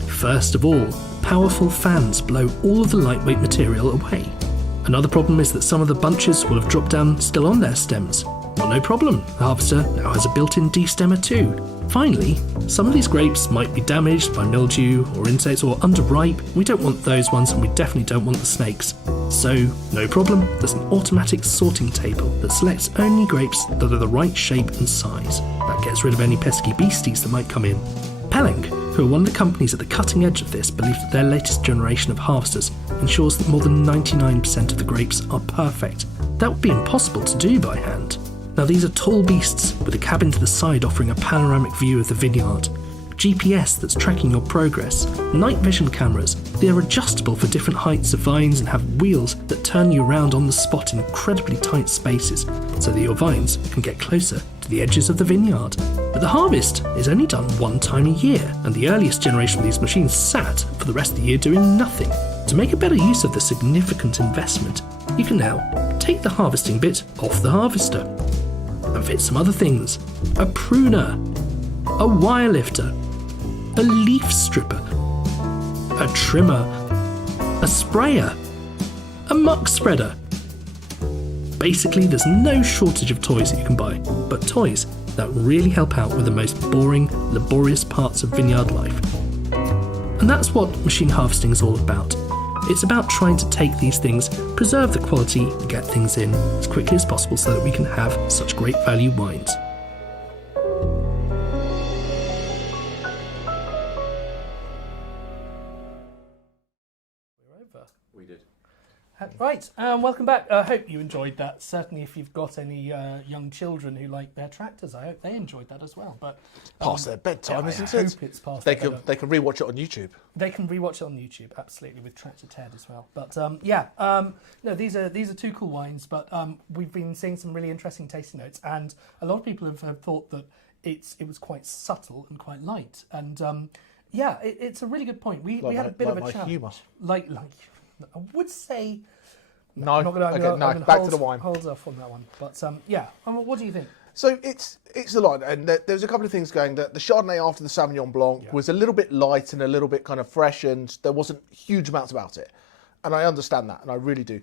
first of all, powerful fans blow all of the lightweight material away. Another problem is that some of the bunches will have dropped down still on their stems. Well, no problem, the harvester now has a built-in destemmer too. Finally, some of these grapes might be damaged by mildew or insects or underripe. We don't want those ones, and we definitely don't want the snakes. So, no problem, there's an automatic sorting table that selects only grapes that are the right shape and size. That gets rid of any pesky beasties that might come in. Pelling, who are one of the companies at the cutting edge of this, believe that their latest generation of harvesters ensures that more than 99% of the grapes are perfect. That would be impossible to do by hand. Now these are tall beasts with a cabin to the side offering a panoramic view of the vineyard, GPS that's tracking your progress, night vision cameras. They are adjustable for different heights of vines and have wheels that turn you around on the spot in incredibly tight spaces so that your vines can get closer to the edges of the vineyard. But the harvest is only done one time a year, and the earliest generation of these machines sat for the rest of the year doing nothing. To make a better use of the significant investment, you can now take the harvesting bit off the harvester and fit some other things: a pruner, a wire lifter, a leaf stripper, a trimmer, a sprayer, a muck spreader. Basically, there's no shortage of toys that you can buy, but toys that really help out with the most boring, laborious parts of vineyard life. And that's what machine harvesting is all about. It's about trying to take these things, preserve the quality, and get things in as quickly as possible so that we can have such great value wines. We're over. We did. Right, welcome back. I hope you enjoyed that. Certainly if you've got any young children who like their tractors, I hope they enjoyed that as well. But Past their bedtime, I isn't it? hope it's past They their can bedtime. they can rewatch it on YouTube. They can rewatch it on YouTube, absolutely, with Tractor Ted as well. But no, these are 2 cool wines. But we've been seeing some really interesting tasting notes, and a lot of people have thought that it was quite subtle and quite light. And it's a really good point. We had a bit of a challenge. Humour. Like I would say. No, I'm not gonna, okay, I'm no. gonna Back hold, to the wine. Hold off on that one. But what do you think? So it's a lot, and there's a couple of things going. That the Chardonnay after the Sauvignon Blanc was a little bit light and a little bit kind of fresh, and there wasn't huge amounts about it. And I understand that, and I really do.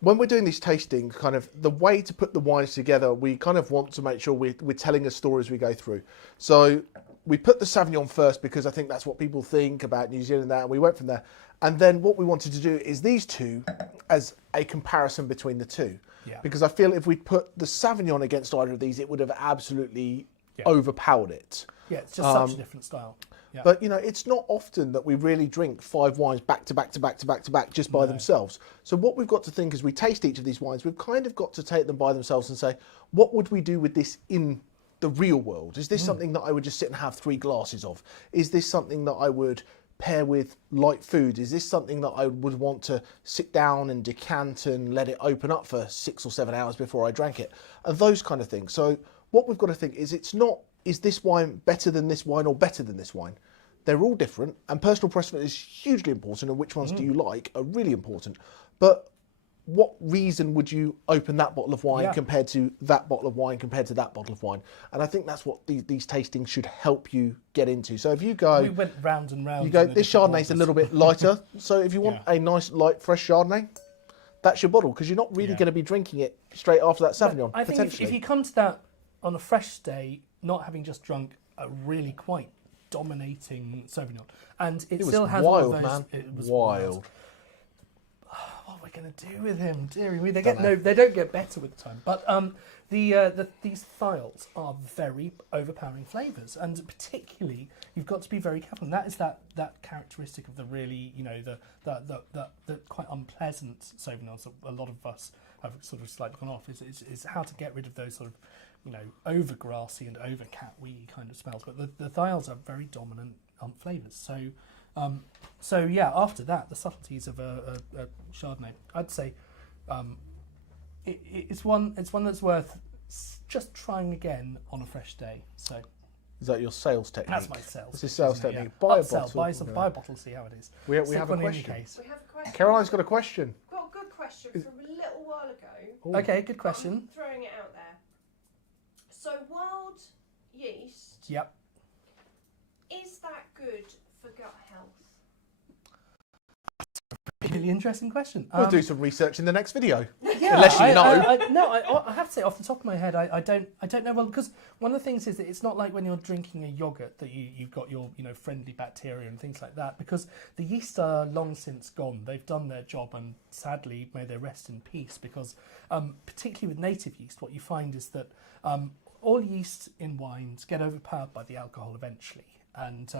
When we're doing these tastings, kind of the way to put the wines together, we kind of want to make sure we're telling a story as we go through. So we put the Sauvignon first because I think that's what people think about New Zealand, and we went from there. And then what we wanted to do is these two as a comparison between the two. Yeah. because I feel if we put the Sauvignon against either of these, it would have absolutely overpowered it. Yeah, it's just such a different style. Yeah. But it's not often that we really drink 5 wines back to back to back to back to back just by themselves. So what we've got to think as we taste each of these wines, we've kind of got to take them by themselves and say, what would we do with this in the real world? Is this something that I would just sit and have 3 glasses of? Is this something that I would pair with light food? Is this something that I would want to sit down and decant and let it open up for 6 or 7 hours before I drank it? And those kind of things. So what we've got to think is, it's not, is this wine better than this wine or better than this wine? They're all different, and personal preference is hugely important, and which ones do you like are really important. But what reason would you open that bottle of wine compared to that bottle of wine compared to that bottle of wine? And I think that's what these tastings should help you get into. So if you go... We went round and round. You go, this Chardonnay's a little bit lighter, so if you want a nice, light, fresh Chardonnay, that's your bottle, because you're not really going to be drinking it straight after that Sauvignon, I think if you come to that on a fresh day, not having just drunk a really quite dominating Sauvignon, and it still has wild, all of those... man. It was wild. What are we going to do with him? Dearie me, they don't get better with time. But these thiols are very overpowering flavours, and particularly you've got to be very careful. And that is that characteristic of the really, the quite unpleasant Sauvignons that a lot of us have sort of slightly gone off. Is how to get rid of those sort of over grassy and over cat-wee kind of smells. But the thiols are very dominant flavours. So yeah, after that, the subtleties of a Chardonnay, I'd say, it's one that's worth just trying again on a fresh day. So is that your sales technique? that's my sales. This is sales technique. technique. Buy a Upsell, bottle. buy a bottle, see how it is. We have Stick a one in your question. case. We have a question. Caroline's got a question. Got a good question from a little while ago. Ooh. Okay, good question. I'm throwing it out there. So wild yeast, Yep. is that good for gut health? Really interesting question. We'll do some research in the next video. Yeah, Unless you know. I have to say, off the top of my head, I don't know. Well, because one of the things is that it's not like when you're drinking a yogurt that you've got your friendly bacteria and things like that, because the yeast are long since gone. They've done their job, and sadly, may they rest in peace. Because particularly with native yeast, what you find is that all yeast in wines get overpowered by the alcohol eventually. And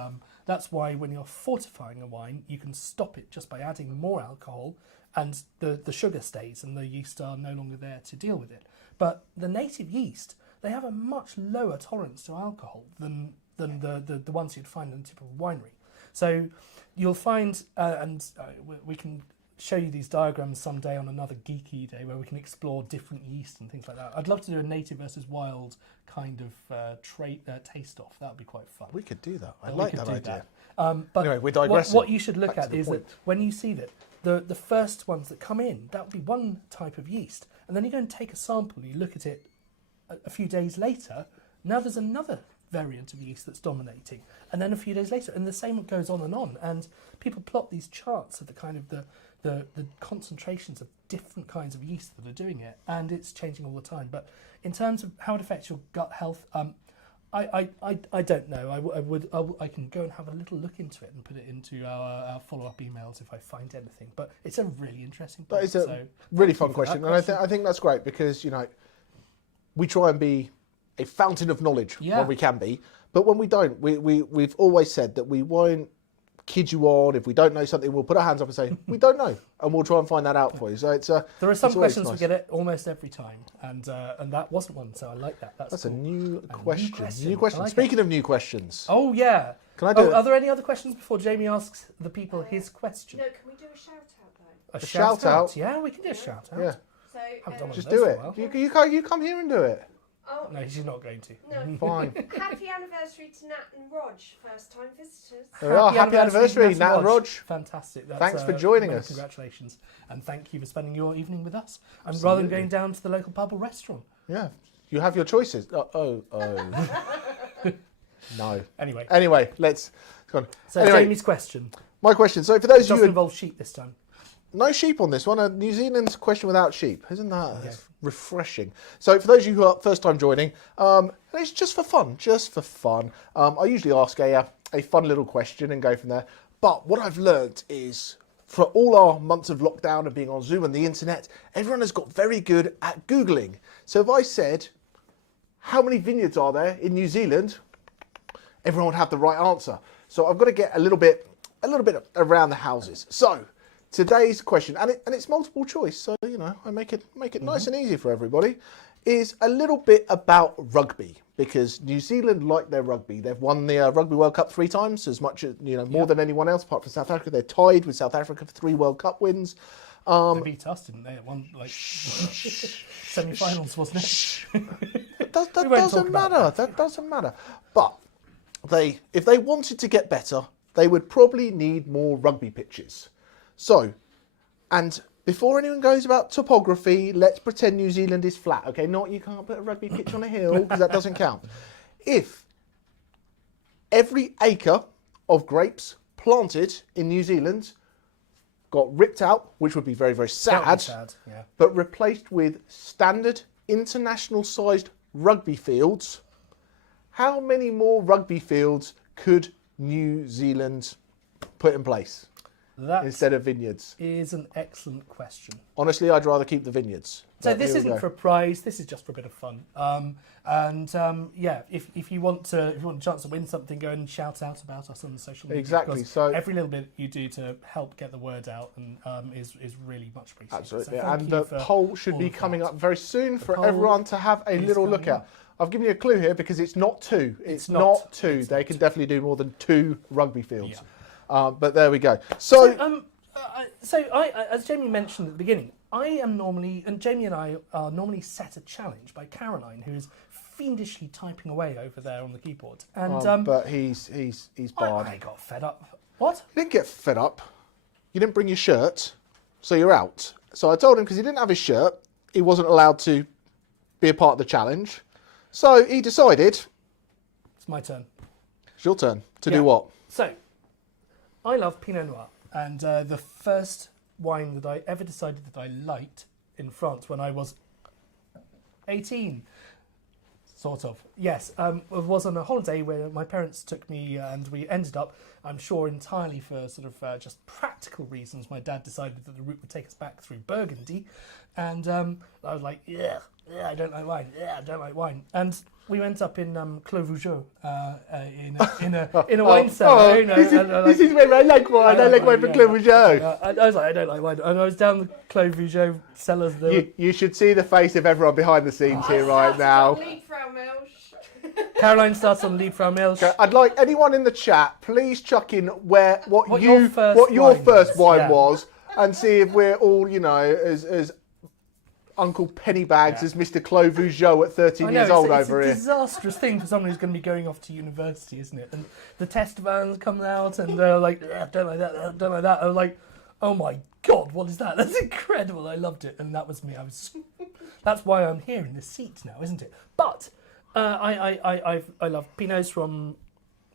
that's why when you're fortifying a wine, you can stop it just by adding more alcohol, and the sugar stays and the yeast are no longer there to deal with it. But the native yeast, they have a much lower tolerance to alcohol than the ones you'd find in a typical winery. So you'll find, we can show you these diagrams someday on another geeky day where we can explore different yeast and things like that. I'd love to do a native versus wild kind of taste off. That would be quite fun. We could do that. I like that idea. But Anyway, we're digressing. What you should look Back to at the is that point. when you see that the first ones that come in, that would be one type of yeast, and then you go and take a sample, you look at it a few days later, now there's another variant of yeast that's dominating, and then a few days later, and the same goes on, and people plot these charts of the kind of the concentrations of different kinds of yeast that are doing it, and it's changing all the time. But in terms of how it affects your gut health, I don't know. I can go and have a little look into it and put it into our follow-up emails if I find anything. But it's a really interesting point. That is a really fun question, and I think that's great because we try and be a fountain of knowledge when we can be, but when we don't, we've always said that we won't kid you on. If we don't know something, we'll put our hands up and say we don't know, and we'll try and find that out for you. So there are some questions nice. we get it almost every time, and that wasn't one, so I like that. That's cool. A new question. New New question. Like Speaking of new questions, oh yeah. Can I do it? Are there any other questions before Jamie asks the people his question? No, can we do a shout out though? A shout out? Yeah, we can do a shout out. Yeah, So Haven't done one just of those do for it. a while. You come here and do it. No, she's not going to. No. Fine. Happy anniversary to Nat and Rog, first time visitors. There we are. Happy anniversary, Nat and Rog. Fantastic. That's, Thanks for joining many us. Congratulations. And thank you for spending your evening with us. And rather than going down to the local pub or restaurant. Yeah, you have your choices. No. Anyway, let's go on. so Jamie's question. My question. So for those It of doesn't you involve sheep this time. no sheep on this one, a New Zealand's question without sheep. Isn't that refreshing? So for those of you who are first time joining, it's just for fun. I usually ask a fun little question and go from there. But what I've learnt is for all our months of lockdown and being on Zoom and the internet, everyone has got very good at Googling. So if I said, how many vineyards are there in New Zealand? Everyone would have the right answer. So I've got to get a little bit around the houses. So today's question, and it's multiple choice, so I make it nice and easy for everybody, is a little bit about rugby, because New Zealand like their rugby. They've won the Rugby World Cup 3 times, as much as more than anyone else apart from South Africa. They're tied with South Africa for 3 World Cup wins. They beat us, didn't they? At one semi-finals, wasn't it? That doesn't matter. That doesn't matter. But if they wanted to get better, they would probably need more rugby pitches. So, and before anyone goes about topography, let's pretend New Zealand is flat, okay? Not you can't put a rugby pitch on a hill, because that doesn't count. If every acre of grapes planted in New Zealand got ripped out, which would be very, very sad, yeah. but replaced with standard international-sized rugby fields, how many more rugby fields could New Zealand put in place instead of vineyards? Is an excellent question. Honestly, I'd rather keep the vineyards. So this isn't for a prize. This is just for a bit of fun. If you want a chance to win something, go and shout out about us on the social media. Exactly. So every little bit you do to help get the word out is really much appreciated. Absolutely. So and the poll should be coming up very soon for everyone to have a little look at. up. I've given you a clue here because it's not 2. It's not 2. They can definitely do more than 2 rugby fields. Yeah. But there we go. So as Jamie mentioned at the beginning, I am normally, and Jamie and I are normally set a challenge by Caroline, who is fiendishly typing away over there on the keyboard. And but he's barred. I got fed up. What? You didn't get fed up. You didn't bring your shirt, so you're out. So I told him because he didn't have his shirt, he wasn't allowed to be a part of the challenge. So he decided. It's my turn. It's your turn to do what? So, I love Pinot Noir, and the first wine that I ever decided that I liked in France when I was 18, sort of. Yes, it was on a holiday where my parents took me, and we ended up, I'm sure entirely for sort of just practical reasons, my dad decided that the route would take us back through Burgundy, and I was like, I don't like wine. I don't like wine. And we went up in Clos Vougeot in a wine cellar. This is where I like wine. I like wine from Clos Vougeot. I was like, I don't like wine. And I was down the Clos Vougeot cellars. You should see the face of everyone behind the scenes here right now. Caroline starts on Liebfrau Milch. Okay, I'd like anyone in the chat, please chuck in what your first wine was, and see if we're all, as Uncle Pennybags as Mr. Clos Vougeot at 13 years old over here. It's a disastrous thing for someone who's going to be going off to university, isn't it? And the test vans come out and they're like, don't like that, don't like that. I was like, oh my God, what is that? That's incredible. I loved it. And that was me. That's why I'm here in this seat now, isn't it? But I love Pinots from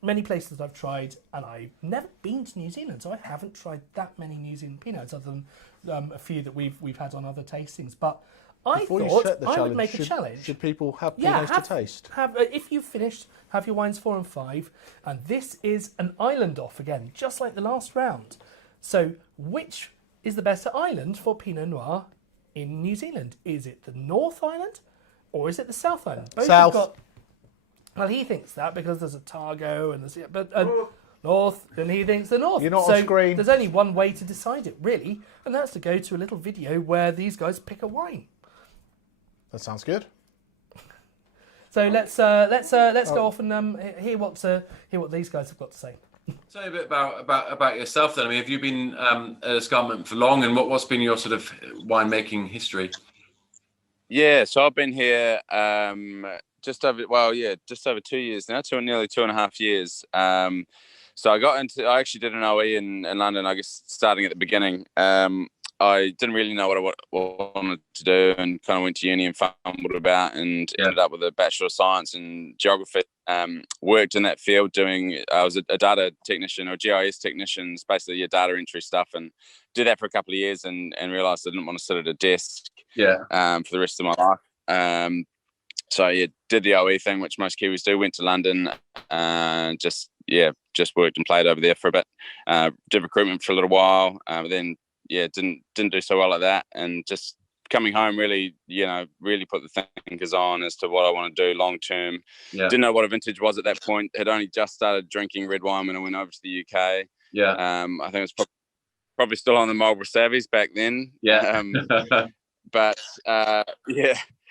many places I've tried, and I've never been to New Zealand, so I haven't tried that many New Zealand Pinots other than a few that we've had on other tastings. But Before you set the I challenge, would make a challenge. Should people have Pinots to taste? If you've finished, have your wines 4 and 5, and this is an island off again, just like the last round. So, which is the better island for Pinot Noir in New Zealand? Is it the North Island, or is it the South Island? Both South. have got. Well, he thinks that because there's Otago and North, and he thinks the North. You're not so on screen. There's only one way to decide it, really, and that's to go to a little video where these guys pick a wine. That sounds good. So let's go off and hear what these guys have got to say. Tell me a bit about yourself then. I mean, have you been at Escarpment for long, and what's been your sort of winemaking history? Yeah, so I've been here just over 2 years now, nearly 2.5 years. So I actually did an OE in London, I guess, starting at the beginning. I didn't really know what I wanted to do, and kind of went to uni and fumbled about, and ended up with a Bachelor of Science in Geography. Worked in that field I was a data technician or GIS technician, basically your data entry stuff, and did that for a couple of years and realised I didn't want to sit at a desk for the rest of my life. So did the OE thing, which most Kiwis do, went to London and just just worked and played over there for a bit. Did recruitment for a little while, then didn't do so well at that, and just coming home really put the thinkers on as to what I want to do long term. Didn't know what a vintage was at that point. Had only just started drinking red wine when I went over to the UK. I think it was probably still on the Marlborough Savvies back then. But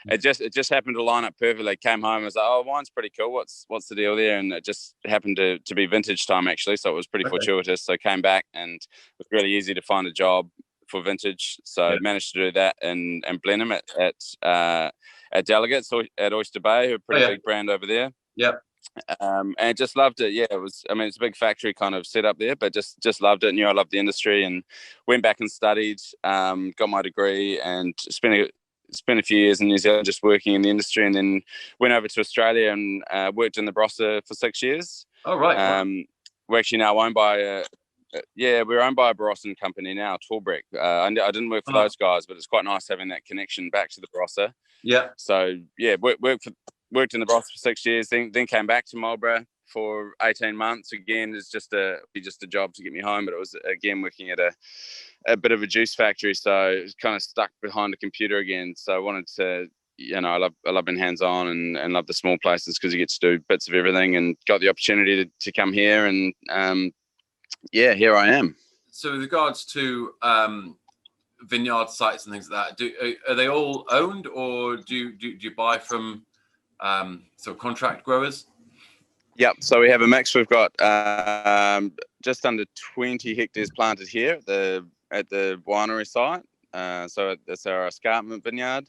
it just happened to line up perfectly. Came home, I was like, oh, wine's pretty cool. What's the deal there? And it just happened to be vintage time, actually. So it was pretty fortuitous. So came back, and it was really easy to find a job for vintage. So managed to do that and Blenheim at Delegates at Oyster Bay, who are a pretty big brand over there. And just loved it. It was, it's a big factory kind of set up there, but just loved it. Knew I loved the industry, and went back and studied, got my degree, and spent a few years in New Zealand just working in the industry, and then went over to Australia and worked in the Barossa for 6 years. We're actually now owned by we're owned by a Barossan company now, Torbreck. I didn't work for those guys, but it's quite nice having that connection back to the Barossa. So worked in the Barossa for 6 years, then came back to Marlborough for 18 months. Again, it's just a job to get me home, but it was again working at a bit of a juice factory, so it was kind of stuck behind a computer again. So I wanted to, I love being hands-on and love the small places because you get to do bits of everything, and got the opportunity to come here, and here I am. So with regards to vineyard sites and things like that, are they all owned, or do you buy from sort of contract growers? So we have a mix. We've got just under 20 hectares planted here at the winery site. So that's our escarpment vineyard.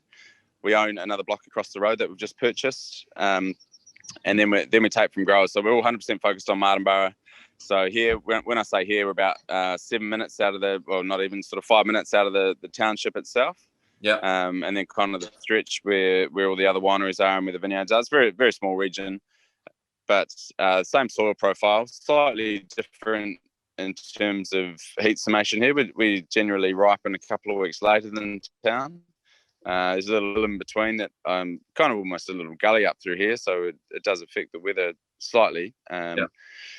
We own another block across the road that we've just purchased, and then we take from growers. So we're all 100% focused on Martinborough. So here, when I say here, we're about 7 minutes out of not even sort of 5 minutes out of the township itself. And then kind of the stretch where all the other wineries are and where the vineyards are. It's a very, very small region, but same soil profile, slightly different in terms of heat summation here. We generally ripen a couple of weeks later than town. There's a little in between that, kind of almost a little gully up through here, so it does affect the weather slightly.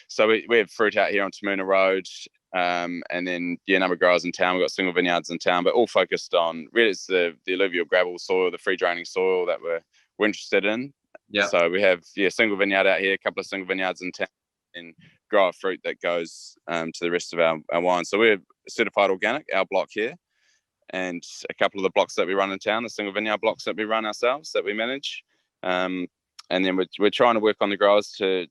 So we have fruit out here on Tamuna Road, and then a number of growers in town. We've got single vineyards in town, but all focused on really it's the alluvial gravel soil, the free draining soil that we're interested in. So we have single vineyard out here, a couple of single vineyards in town, and grower fruit that goes to the rest of our wine. So we're certified organic, our block here, and a couple of the blocks that we run in town, the single vineyard blocks that we run ourselves, that we manage. And then we're trying to work on the growers to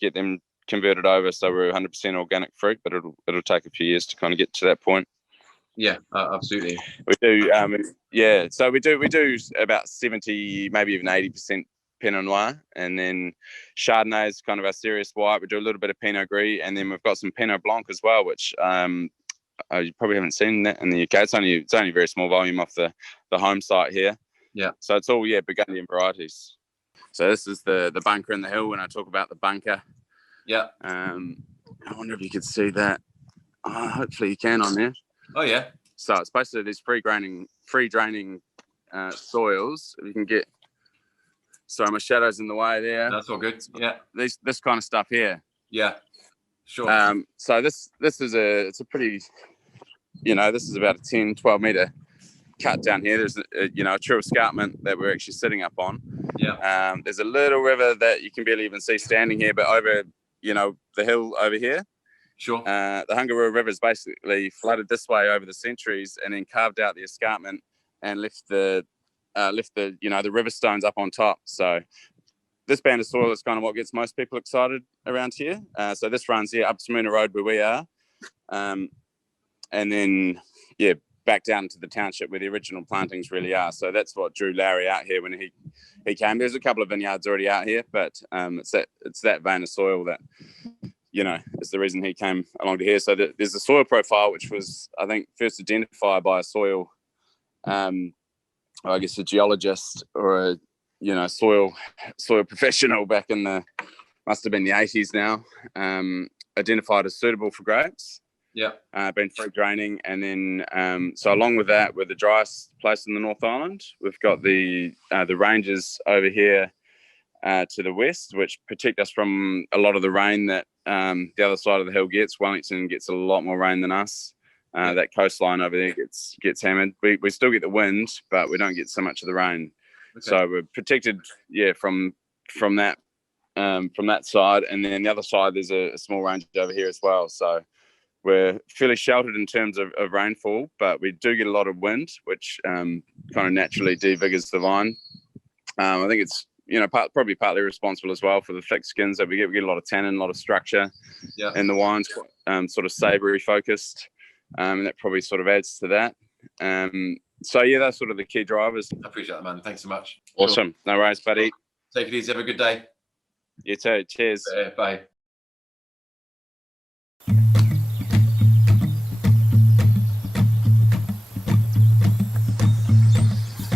get them converted over, so we're 100% organic fruit, but it'll take a few years to kind of get to that point. Absolutely. We do so we do about 70, maybe even 80% Pinot Noir, and then Chardonnay is kind of our serious white. We do a little bit of Pinot Gris, and then we've got some Pinot Blanc as well, which you probably haven't seen that in the UK. It's only a very small volume off the home site here. So it's all Burgundian varieties. So this is the bunker in the hill. When I talk about the bunker, I wonder if you could see that. Hopefully you can on there. So it's basically these free draining soils. If you can get, sorry, my shadow's in the way there. That's all good. This kind of stuff here. Sure. So this is it's a pretty, this is about a 10-12 meter cut down here. There's a true escarpment that we're actually sitting up on. There's a little river that you can barely even see standing here, but over the hill over here. The Hungaroo River is basically flooded this way over the centuries, and then carved out the escarpment and left the river stones up on top. So this band of soil is kind of what gets most people excited around here. So this runs here up Tamuna Road where we are, and then back down to the township where the original plantings really are. So that's what drew Larry out here when he came. There's a couple of vineyards already out here, but it's that vein of soil that is the reason he came along to here. So there's a soil profile which was, I think, first identified by a soil, I guess a geologist or a soil professional back in must have been the 80s now, identified as suitable for grapes. Been free draining, and then so along with that, we're the driest place in the North Island. We've got the ranges over here to the west, which protect us from a lot of the rain that the other side of the hill gets. Wellington gets a lot more rain than us. That coastline over there gets hammered. We still get the wind, but we don't get so much of the rain. Okay. So we're protected, from that side. And then the other side, there's a small range over here as well. So we're fairly sheltered in terms of rainfall, but we do get a lot of wind, which kind of naturally devigors the vine. I think it's probably partly responsible as well for the thick skins that we get. We get a lot of tannin, a lot of structure, and the wine's sort of savoury focused, and that probably sort of adds to that. So that's sort of the key drivers. I appreciate that, man. Thanks so much. Awesome. Cool. No worries, buddy. Take it easy. Have a good day. You too. Cheers. Bye.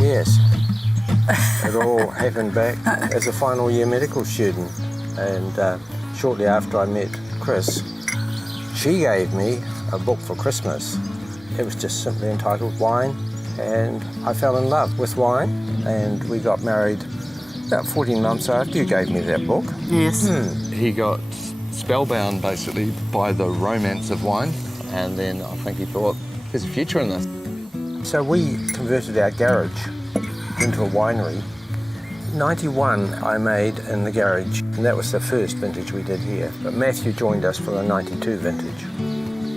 Yes, it all happened back as a final year medical student, and shortly after I met Chris, she gave me a book for Christmas. It was just simply entitled Wine, and I fell in love with wine, and we got married about 14 months after you gave me that book. Yes. He got spellbound basically by the romance of wine, and then I think he thought, there's a future in this. So we converted our garage into a winery. 91 I made in the garage, and that was the first vintage we did here. But Matthew joined us for the 92 vintage.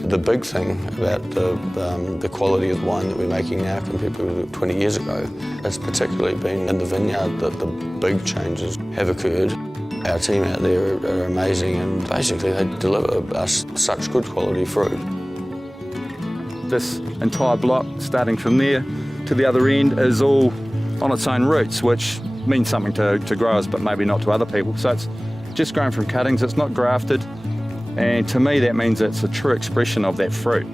The big thing about the quality of the wine that we're making now compared to 20 years ago has particularly been in the vineyard that the big changes have occurred. Our team out there are amazing, and basically they deliver us such good quality fruit. This entire block, starting from there to the other end, is all on its own roots, which means something to growers, but maybe not to other people. So it's just grown from cuttings, it's not grafted, and to me that means it's a true expression of that fruit.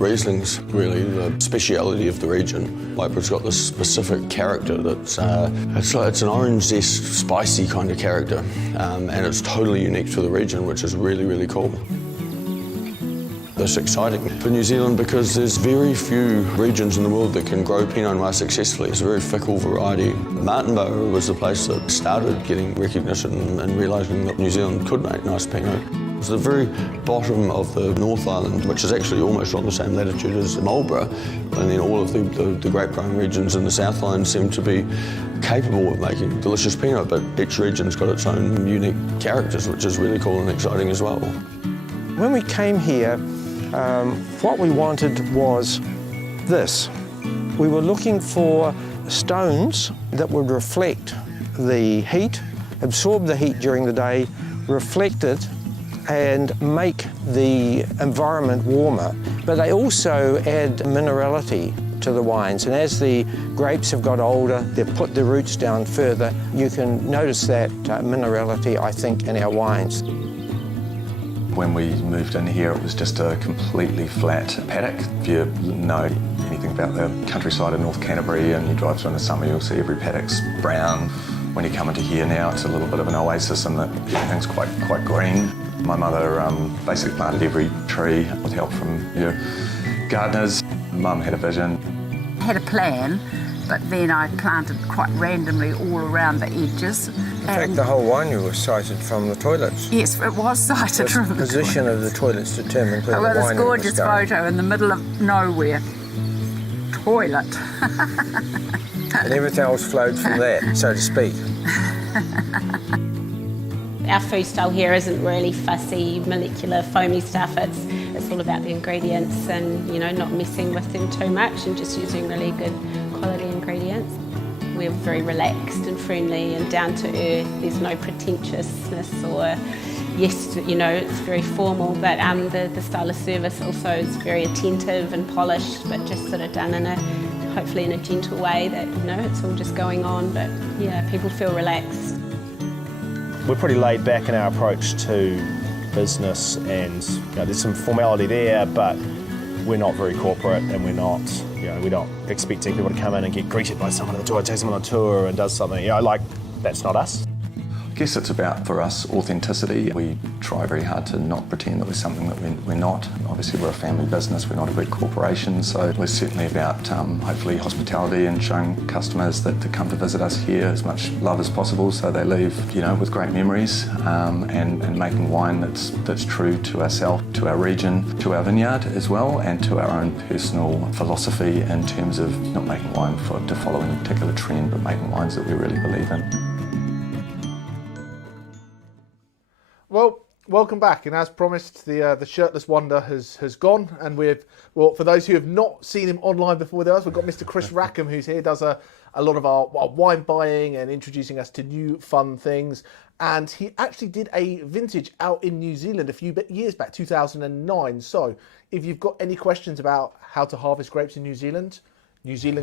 Riesling's really the speciality of the region. Like, it's got this specific character that's it's an orange zest, spicy kind of character, and it's totally unique to the region, which is really, really cool. It's exciting for New Zealand because there's very few regions in the world that can grow Pinot Noir successfully. It's a very fickle variety. Martinborough was the place that started getting recognition and realising that New Zealand could make nice Pinot. It's the very bottom of the North Island, which is actually almost on the same latitude as Marlborough, and then all of the grape growing regions in the South Island seem to be capable of making delicious Pinot, but each region's got its own unique characters, which is really cool and exciting as well. When we came here, what we wanted was this. We were looking for stones that would reflect the heat, absorb the heat during the day, reflect it, and make the environment warmer. But they also add minerality to the wines, and as the grapes have got older, they've put their roots down further. You can notice that minerality, I think, in our wines. When we moved in here, it was just a completely flat paddock. If you know anything about the countryside of North Canterbury and you drive through in the summer, you'll see every paddock's brown. When you come into here now, it's a little bit of an oasis and everything's quite green. My mother basically planted every tree with help from gardeners. Mum had a vision. I had a plan, but then I planted quite randomly all around the edges. In fact, the whole winery was sited from the toilets. Yes, it was sited from the position of the toilets determined where the winery was going. Well, this gorgeous photo in the middle of nowhere. Toilet. And everything else flowed from that, so to speak. Our food style here isn't really fussy, molecular, foamy stuff. It's all about the ingredients and, not messing with them too much and just using really good quality ingredients. We're very relaxed and friendly and down to earth. There's no pretentiousness or, yes, it's very formal, but the style of service also is very attentive and polished, but just sort of done hopefully in a gentle way that, it's all just going on, but yeah, people feel relaxed. We're pretty laid back in our approach to business, and there's some formality there, but we're not very corporate, and we're not expecting people to come in and get greeted by someone at the door, takes them on a tour and does something. That's not us. I guess it's about, for us, authenticity. We try very hard to not pretend that we're something that we're not. Obviously, we're a family business, we're not a big corporation, so we're certainly about hopefully hospitality and showing customers that to come to visit us here as much love as possible, so they leave, with great memories, and making wine that's true to ourselves, to our region, to our vineyard as well, and to our own personal philosophy in terms of not making wine to follow any particular trend, but making wines that we really believe in. Well, welcome back, and as promised, the shirtless wonder has gone, and for those who have not seen him online before with us, we've got Mr. Chris Rackham, who's here, does a lot of our wine buying and introducing us to new fun things. And he actually did a vintage out in New Zealand a few years back, 2009. So if you've got any questions about how to harvest grapes in New Zealand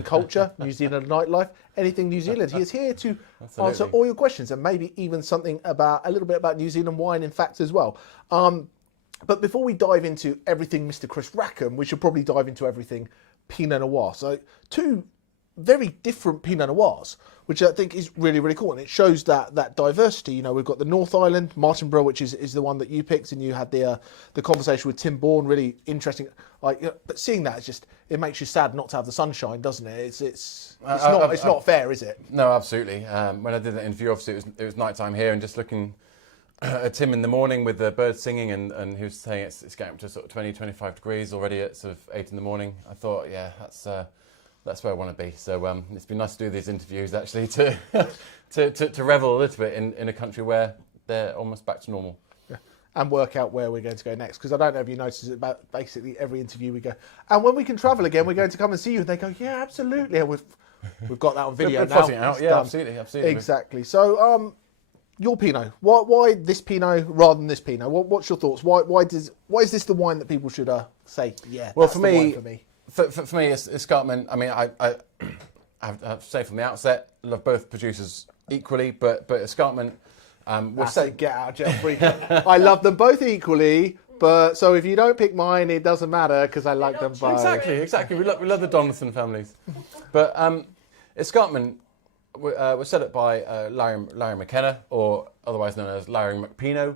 culture, New Zealand nightlife, anything New Zealand, he is here to answer all your questions, and maybe even something a little bit about New Zealand wine, in fact, as well. But before we dive into everything Mr. Chris Rackham, we should probably dive into everything Pinot Noir. So two very different Pinot Noirs, which I think is really, really cool. And it shows that diversity. We've got the North Island, Martinborough, which is the one that you picked, and you had the conversation with Tim Bourne, really interesting. But seeing that, it makes you sad not to have the sunshine, doesn't it? It's not fair, is it? No, absolutely. When I did that interview, obviously it was nighttime here, and just looking at Tim in the morning with the birds singing, and he was saying it's getting up to sort of 20, 25 degrees already at sort of 8 in the morning. I thought, yeah, that's where I want to be. So it's been nice to do these interviews, actually, to revel a little bit in a country where they're almost back to normal. Yeah. And work out where we're going to go next, because I don't know if you noticed, about basically every interview we go, and when we can travel again, we're going to come and see you. And they go, yeah, absolutely. And we've got that on video now. It out. Yeah, absolutely. Exactly. So your Pinot, why this Pinot rather than this Pinot? What's your thoughts? Why is this the wine that people should say, yeah, well, that's for the me, wine for me? For me, it's Escarpment. I mean, I have to say from the outset, love both producers equally, but Escarpment. Get out of jail free. I love them both equally, but so if you don't pick mine, it doesn't matter because I like them both. Exactly. We love the Donaldson families, but Escarpment was set up by Larry McKenna, or otherwise known as Larry McPino,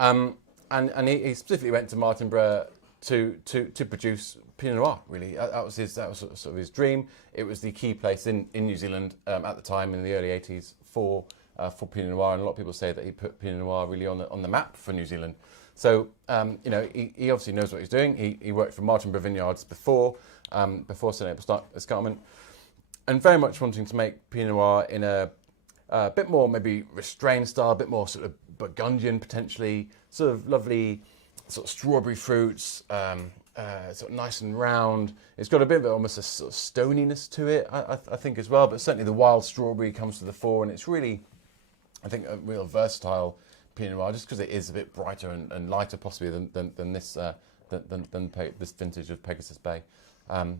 and he specifically went to Martinborough to produce Pinot Noir. Really, that was sort of his dream. It was the key place in New Zealand at the time in the early 80s for Pinot Noir, and a lot of people say that he put Pinot Noir really on the map for New Zealand. So he obviously knows what he's doing. He worked for Martinborough Vineyards before setting up Escarpment, and very much wanting to make Pinot Noir in a bit more maybe restrained style, a bit more sort of Burgundian potentially, sort of lovely sort of strawberry fruits, sort of nice and round. It's got a bit of almost a sort of stoniness to it, I think, as well. But certainly the wild strawberry comes to the fore, and it's really, I think, a real versatile Pinot Noir, just because it is a bit brighter and lighter, possibly than this this vintage of Pegasus Bay,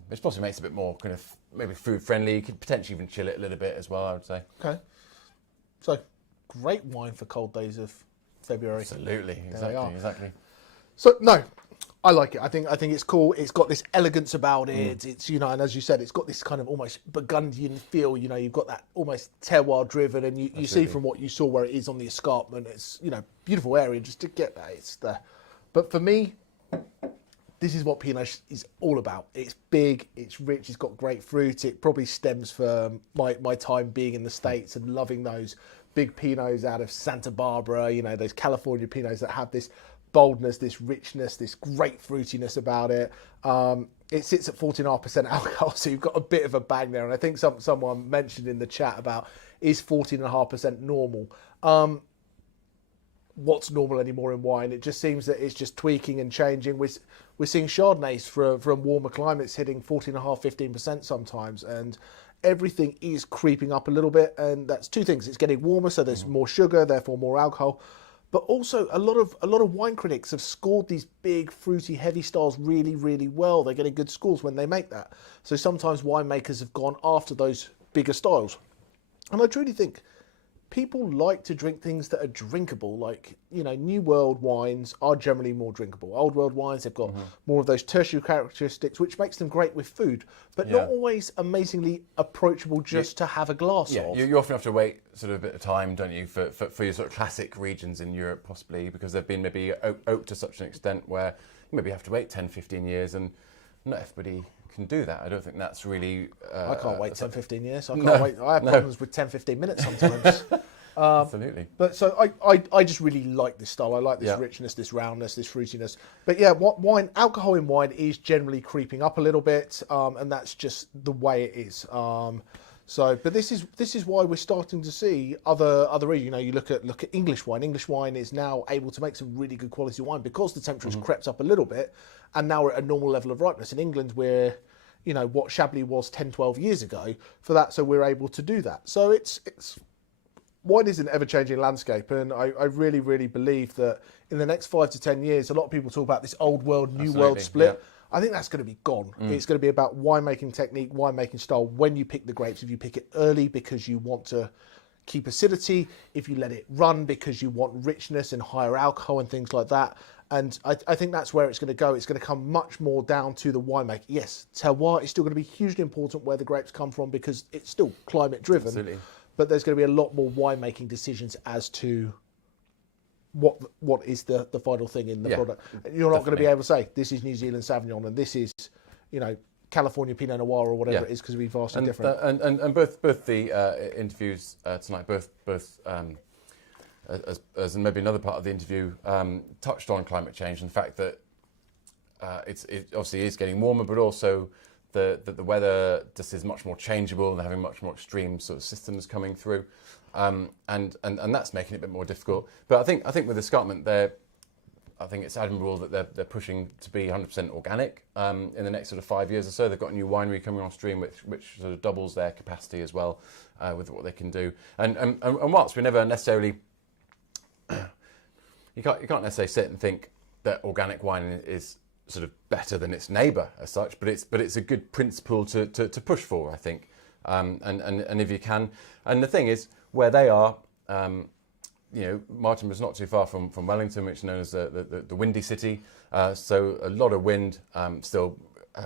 which possibly makes it a bit more kind of maybe food friendly. You could potentially even chill it a little bit as well, I would say. Okay, so great wine for cold days of February. Absolutely, exactly. So no, I like it. I think it's cool. It's got this elegance about it. It's and as you said, it's got this kind of almost Burgundian feel. You've got that almost terroir driven, and you see from what you saw where it is on the escarpment. It's beautiful area just to get that. But for me, this is what Pinot is all about. It's big, it's rich, it's got great fruit. It probably stems from my time being in the States and loving those big Pinots out of Santa Barbara. Those California Pinots that have this boldness, this richness, this great fruitiness about it. It sits at 14.5% alcohol, so you've got a bit of a bang there. And I think someone mentioned in the chat about, is 14.5% normal? What's normal anymore in wine? It just seems that it's just tweaking and changing. We're seeing Chardonnays from warmer climates hitting 14.5%, 15% sometimes, and everything is creeping up a little bit. And that's two things: it's getting warmer, so there's more sugar, therefore more alcohol. But also, a lot of wine critics have scored these big, fruity, heavy styles really, really well. They're getting good scores when they make that. So sometimes winemakers have gone after those bigger styles. And I truly think people like to drink things that are drinkable. Like, New World wines are generally more drinkable. Old World wines, they've got more of those tertiary characteristics, which makes them great with food, but not always amazingly approachable just to have a glass of. You often have to wait sort of a bit of time, don't you, for your sort of classic regions in Europe, possibly, because they've been maybe oaked to such an extent where you maybe have to wait 10, 15 years, and not everybody can do that. I don't think that's really... I can't wait 10, 15 years. I can't wait. I have problems with 10, 15 minutes sometimes. Absolutely. But so I just really like this style. I like this richness, this roundness, this fruitiness. But yeah, alcohol in wine is generally creeping up a little bit, and that's just the way it is. But this is why we're starting to see other regions. You look at English wine. English wine is now able to make some really good quality wine because the temperature has crept up a little bit, and now we're at a normal level of ripeness. In England, we're what Chablis was 10, 12 years ago for that, so we're able to do that. So it's wine is an ever-changing landscape, and I really, really believe that in the next 5 to 10 years, a lot of people talk about this old world, new world split. I think that's going to be gone. It's going to be about winemaking technique, winemaking style. When you pick the grapes, if you pick it early because you want to keep acidity, if you let it run because you want richness and higher alcohol and things like that. And I think that's where it's going to go. It's going to come much more down to the winemaking. Yes, terroir is still going to be hugely important where the grapes come from because it's still climate driven. Absolutely. But there's going to be a lot more winemaking decisions as to what is the final thing in the product. You're not going to be able to say this is New Zealand Sauvignon and this is, California Pinot Noir or whatever it is, because we've vastly different. And both the interviews tonight, both as maybe another part of the interview, touched on climate change and the fact that it obviously is getting warmer, but also the weather just is much more changeable and having much more extreme sort of systems coming through, and that's making it a bit more difficult. But I think with escarpment, I think it's admirable that they're pushing to be 100% organic in the next sort of 5 years or so. They've got a new winery coming on stream, which sort of doubles their capacity as well with what they can do. And whilst we never necessarily, you can't necessarily sit and think that organic wine is sort of better than its neighbour as such, but it's a good principle to push for, I think. And if you can, and the thing is, where they are, Martinborough's not too far from Wellington, which is known as the windy city. So a lot of wind still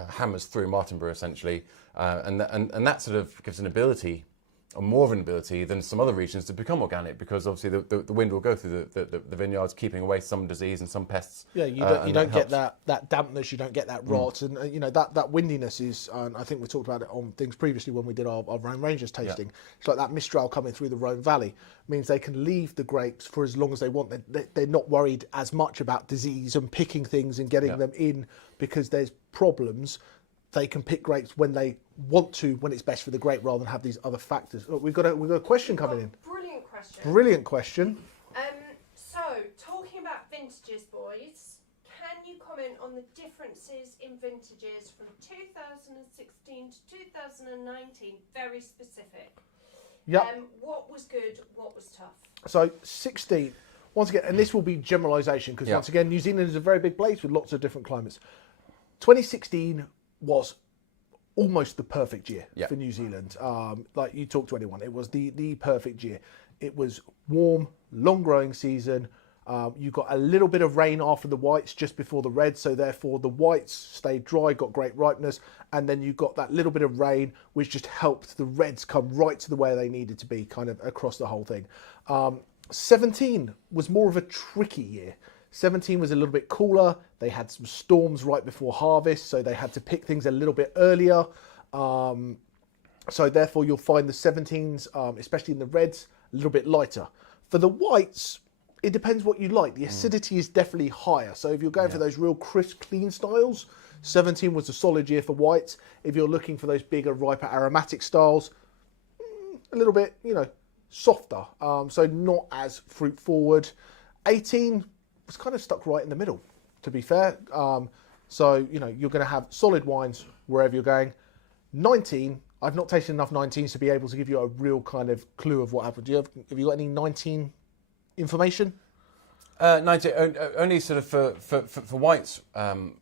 hammers through Martinborough essentially, and that sort of gives an ability, or more of an ability than some other regions, to become organic, because obviously the wind will go through the vineyards, keeping away some disease and some pests. Yeah, you don't get that dampness, you don't get that rot, and that windiness is. I think we talked about it on things previously when we did our Rhone Rangers tasting. Yeah. It's like that mistral coming through the Rhone Valley means they can leave the grapes for as long as they want. They're not worried as much about disease and picking things and getting them in because there's problems. They can pick grapes when they want to, when it's best for the grape, rather than have these other factors. Look, we've got a question coming in. Brilliant question. Brilliant question. So, talking about vintages, boys, can you comment on the differences in vintages from 2016 to 2019? Very specific. Yeah. What was good? What was tough? So 16, once again, and this will be generalisation because once again, New Zealand is a very big place with lots of different climates. 2016 was almost the perfect year for New Zealand. Like you talk to anyone, it was the perfect year. It was warm, long growing season. You got a little bit of rain after the whites just before the reds, so therefore the whites stayed dry, got great ripeness, and then you got that little bit of rain which just helped the reds come right to the where they needed to be, kind of across the whole thing. 17 was more of a tricky year. 17 was a little bit cooler. They had some storms right before harvest, so they had to pick things a little bit earlier. So therefore you'll find the 17s, especially in the reds, a little bit lighter. For the whites, it depends what you like. The acidity is definitely higher. So if you're going for those real crisp, clean styles, 17 was a solid year for whites. If you're looking for those bigger, riper, aromatic styles, a little bit, softer. So not as fruit forward. 18 was kind of stuck right in the middle, to be fair. So, you're going to have solid wines wherever you're going. 19, I've not tasted enough 19s to be able to give you a real kind of clue of what happened. Have you got any 19 information? 19 only sort of for whites,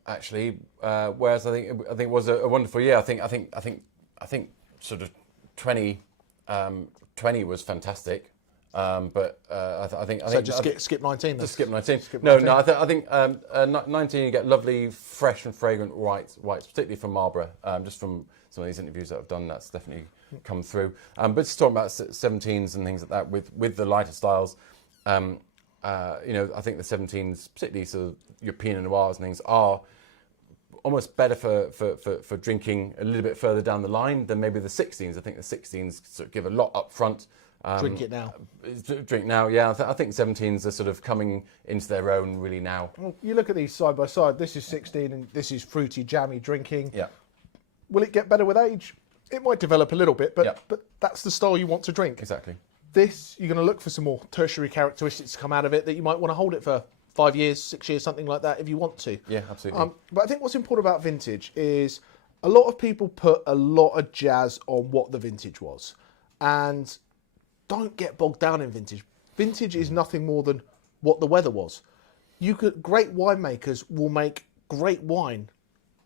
actually. Whereas I think it was a wonderful year. I think sort of 20 was fantastic. But I think skip 19. Just skip 19. Skip No, 19. no. I think 19 you get lovely, fresh and fragrant whites, particularly from Marlborough. Just from some of these interviews that I've done, that's definitely come through. But just talking about 17s and things like that with the lighter styles. I think the 17s, particularly sort of your Pinot Noirs and things, are almost better for drinking a little bit further down the line than maybe the 16s. I think the 16s sort of give a lot up front. Drink it now. Drink now, yeah. I think 17s are sort of coming into their own really now. Well, you look at these side by side. This is 16 and this is fruity, jammy drinking. Yeah. Will it get better with age? It might develop a little bit, but that's the style you want to drink. Exactly. This, you're going to look for some more tertiary characteristics to come out of it that you might want to hold it for 5 years, 6 years, something like that if you want to. Yeah, absolutely. But I think what's important about vintage is a lot of people put a lot of jazz on what the vintage was. And don't get bogged down in vintage. Vintage is nothing more than what the weather was. Great winemakers will make great wine,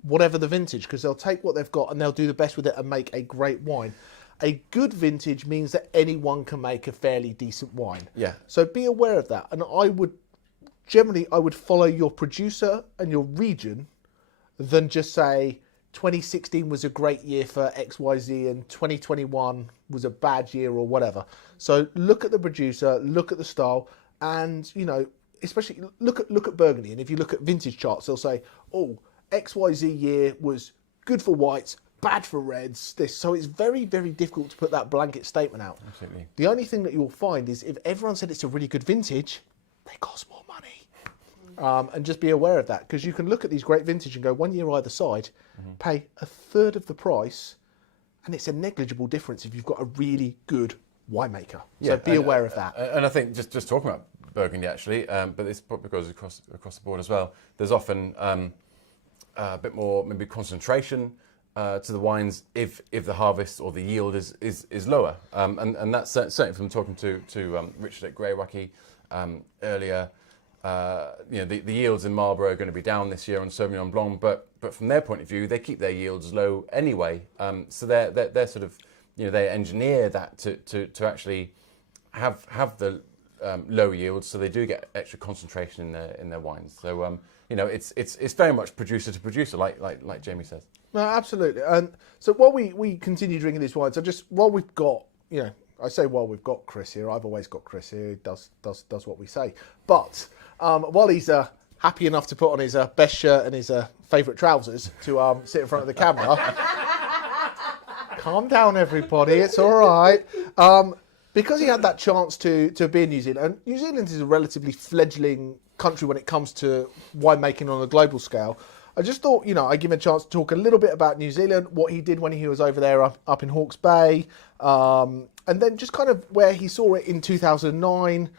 whatever the vintage, because they'll take what they've got and they'll do the best with it and make a great wine. A good vintage means that anyone can make a fairly decent wine. Yeah. So be aware of that. And I would follow your producer and your region than just say 2016 was a great year for XYZ and 2021 was a bad year or whatever. So look at the producer, look at the style, and especially look at Burgundy. And if you look at vintage charts, they'll say, oh, XYZ year was good for whites, bad for reds. So it's very, very difficult to put that blanket statement out. Absolutely. The only thing that you'll find is if everyone said it's a really good vintage, they cost more money. And just be aware of that, because you can look at these great vintage and go 1 year either side, pay a third of the price, and it's a negligible difference if you've got a really good winemaker. So be aware of that. And I think just talking about Burgundy actually, but this probably goes across the board as well. There's often a bit more maybe concentration to the wines if the harvest or the yield is lower, and that's certainly from talking to Richard at Grey Wacky earlier. The yields in Marlborough are going to be down this year on Sauvignon Blanc, but from their point of view, they keep their yields low anyway. So they're sort of they engineer that to actually have the low yields, so they do get extra concentration in their wines. So it's very much producer to producer, like Jamie says. No, absolutely. And so while we continue drinking these wines, while we've got Chris here, I've always got Chris here, who does what we say. But while he's happy enough to put on his best shirt and his favourite trousers to sit in front of the camera, calm down, everybody. It's all right. Because he had that chance to be in New Zealand, and New Zealand is a relatively fledgling country when it comes to winemaking on a global scale. I just thought, I'd give him a chance to talk a little bit about New Zealand, what he did when he was over there up in Hawke's Bay, and then just kind of where he saw it in 2009,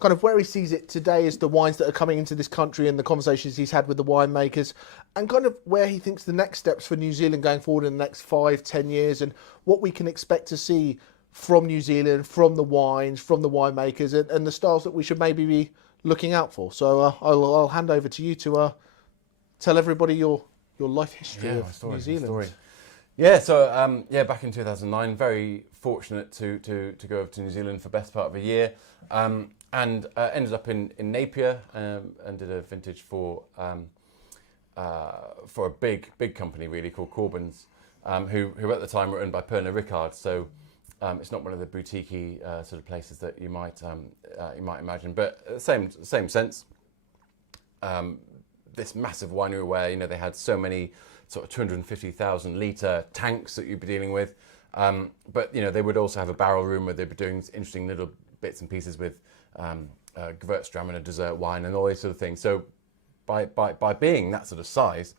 kind of where he sees it today as the wines that are coming into this country and the conversations he's had with the winemakers, and kind of where he thinks the next steps for New Zealand going forward in the next 5-10 years, and what we can expect to see from New Zealand, from the wines, from the winemakers, and the styles that we should maybe be looking out for. So I'll hand over to you to tell everybody your life history of New Zealand. Yeah, so back in 2009, very fortunate to go over to New Zealand for the best part of a year, and ended up in Napier and did a vintage for a big company really called Corbyn's, who at the time were owned by Pernod Ricard. So it's not one of the boutique-y sort of places that you might imagine, but same sense. This massive winery where they had so many sort of 250,000 litre tanks that you'd be dealing with, but they would also have a barrel room where they'd be doing interesting little bits and pieces with Gewürztraminer and a dessert wine and all these sort of things. So by being that sort of size,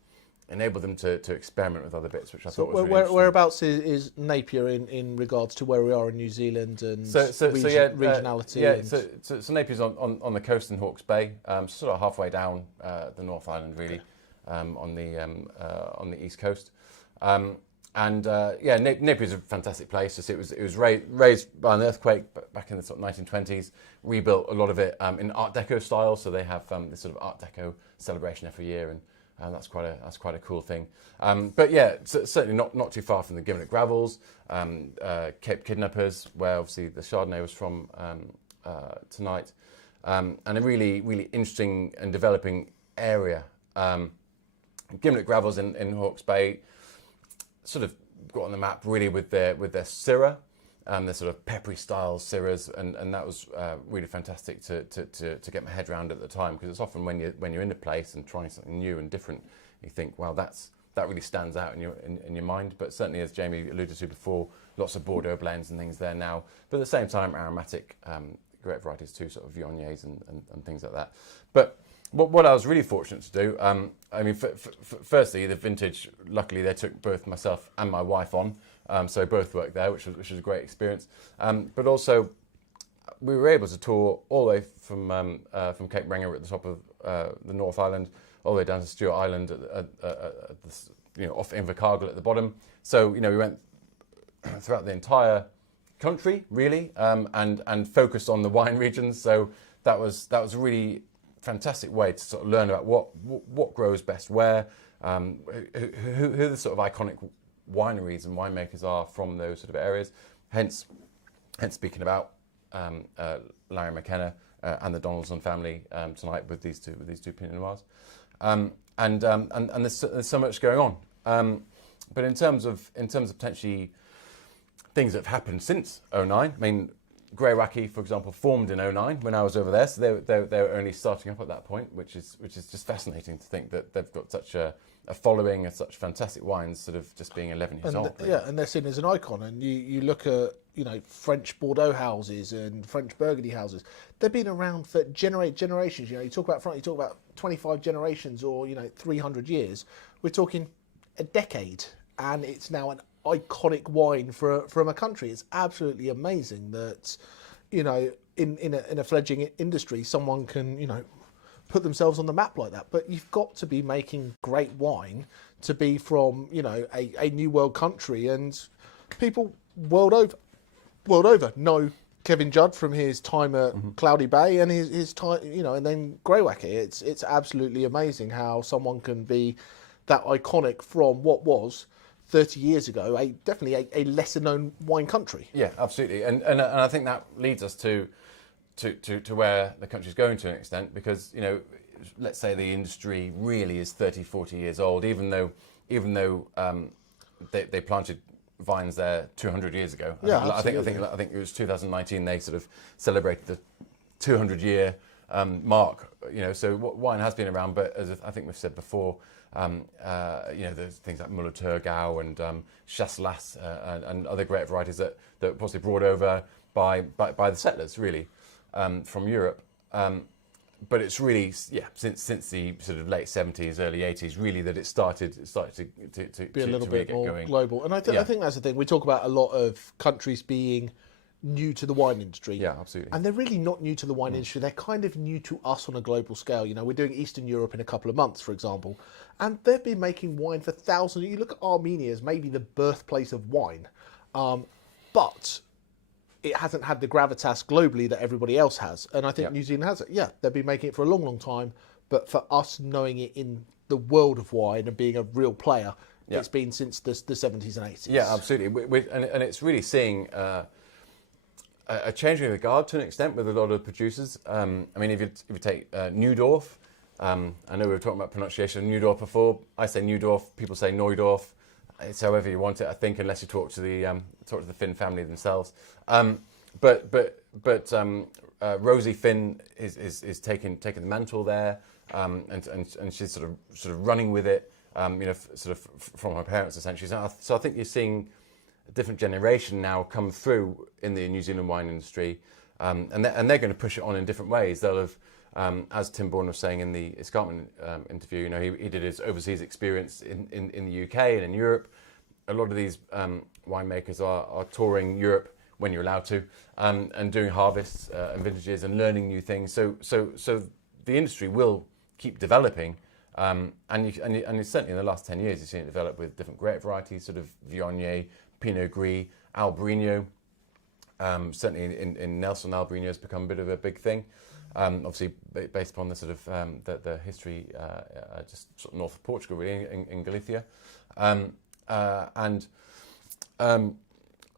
enabled them to experiment with other bits, which I thought was really interesting. Whereabouts is Napier in regards to where we are in New Zealand and regionality? So Napier's on the coast in Hawke's Bay, sort of halfway down the North Island, really, on the east coast. Napier's a fantastic place. It was raised by an earthquake back in the sort of 1920s. Rebuilt a lot of it in Art Deco style, so they have this sort of Art Deco celebration every year, and that's quite a cool thing. But yeah, certainly not too far from the Given It Gravels, Cape Kidnappers, where obviously the Chardonnay was from tonight, and a really, really interesting and developing area. Gimlet Gravels in Hawke's Bay sort of got on the map really with their Syrah, their sort of peppery style Syrahs, and that was really fantastic to get my head around at the time, because it's often when you're in a place and trying something new and different, you think, well, that really stands out in your mind. But certainly, as Jamie alluded to before, lots of Bordeaux blends and things there now, but at the same time aromatic grape varieties too, sort of Viogniers and things like that. But what I was really fortunate to do, I mean, firstly, the vintage, luckily they took both myself and my wife on, so both worked there, which was a great experience. But also, we were able to tour all the way from Cape Reinga at the top of the North Island, all the way down to Stewart Island, off Invercargill at the bottom. So, we went throughout the entire country, really, and focused on the wine regions. So that was a really fantastic way to sort of learn about what grows best where, who the sort of iconic wineries and winemakers are from those sort of areas. Hence speaking about Larry McKenna and the Donaldson family tonight with these two Pinot Noirs, and there's so much going on. But in terms of potentially things that have happened since '09, I mean, Grey Wacky, for example, formed in '09 when I was over there, so they were only starting up at that point, which is just fascinating to think that they've got such a following and such fantastic wines, sort of just being 11 years old. Really. Yeah, and they're seen as an icon. And you look at French Bordeaux houses and French Burgundy houses. They've been around for generations. You talk about 25 generations or 300 years. We're talking a decade, and it's now an iconic wine from a country. It's absolutely amazing that in a fledgling industry someone can put themselves on the map like that. But you've got to be making great wine to be from a new world country, and people world over know Kevin Judd from his time at Cloudy Bay and his time and then Grey Wacky. It's absolutely amazing how someone can be that iconic from what was 30 years ago, definitely a lesser known wine country. Yeah, absolutely, and I think that leads us to where the country's going to an extent, because let's say the industry really is 30, 40 years old, even though they planted vines there 200 years ago. Yeah, I think it was 2019 they sort of celebrated the 200-year mark. So wine has been around, but as I think we've said before, there's things like Muller Thurgau and Chasselas and other great varieties that were possibly brought over by the settlers, really, from Europe. But it's really, since the sort of late 70s, early 80s, really, that it started to be a little bit really more going. global. And I think that's the thing. We talk about a lot of countries being new to the wine industry. Yeah, absolutely. And they're really not new to the wine industry. They're kind of new to us on a global scale. We're doing Eastern Europe in a couple of months, for example, and they've been making wine for thousands. You look at Armenia as maybe the birthplace of wine, but it hasn't had the gravitas globally that everybody else has. And I think New Zealand has it. Yeah, they've been making it for a long, long time, but for us knowing it in the world of wine and being a real player, it's been since the 70s and 80s. Yeah, absolutely. And it's really seeing a changing regard to an extent with a lot of producers. I mean, if you take Neudorf, I know we were talking about pronunciation of Neudorf before. I say Neudorf, people say Neudorf. It's however you want it, I think, unless you talk to the Finn family themselves. But Rosie Finn is taking the mantle there, and she's sort of running with it. Sort of from her parents essentially. So I think you're seeing a different generation now come through in the New Zealand wine industry, and they're going to push it on in different ways. They'll have, as Tim Bourne was saying in the Escarpment interview, he did his overseas experience in the UK and in Europe. A lot of these winemakers are touring Europe when you're allowed to, and doing harvests and vintages and learning new things. So the industry will keep developing, and certainly in the last 10 years you've seen it develop with different grape varieties, sort of Viognier, Pinot Gris, Albarino. Certainly in Nelson, Albarino has become a bit of a big thing. Obviously based upon the sort of the history just sort of north of Portugal, really, in Galicia.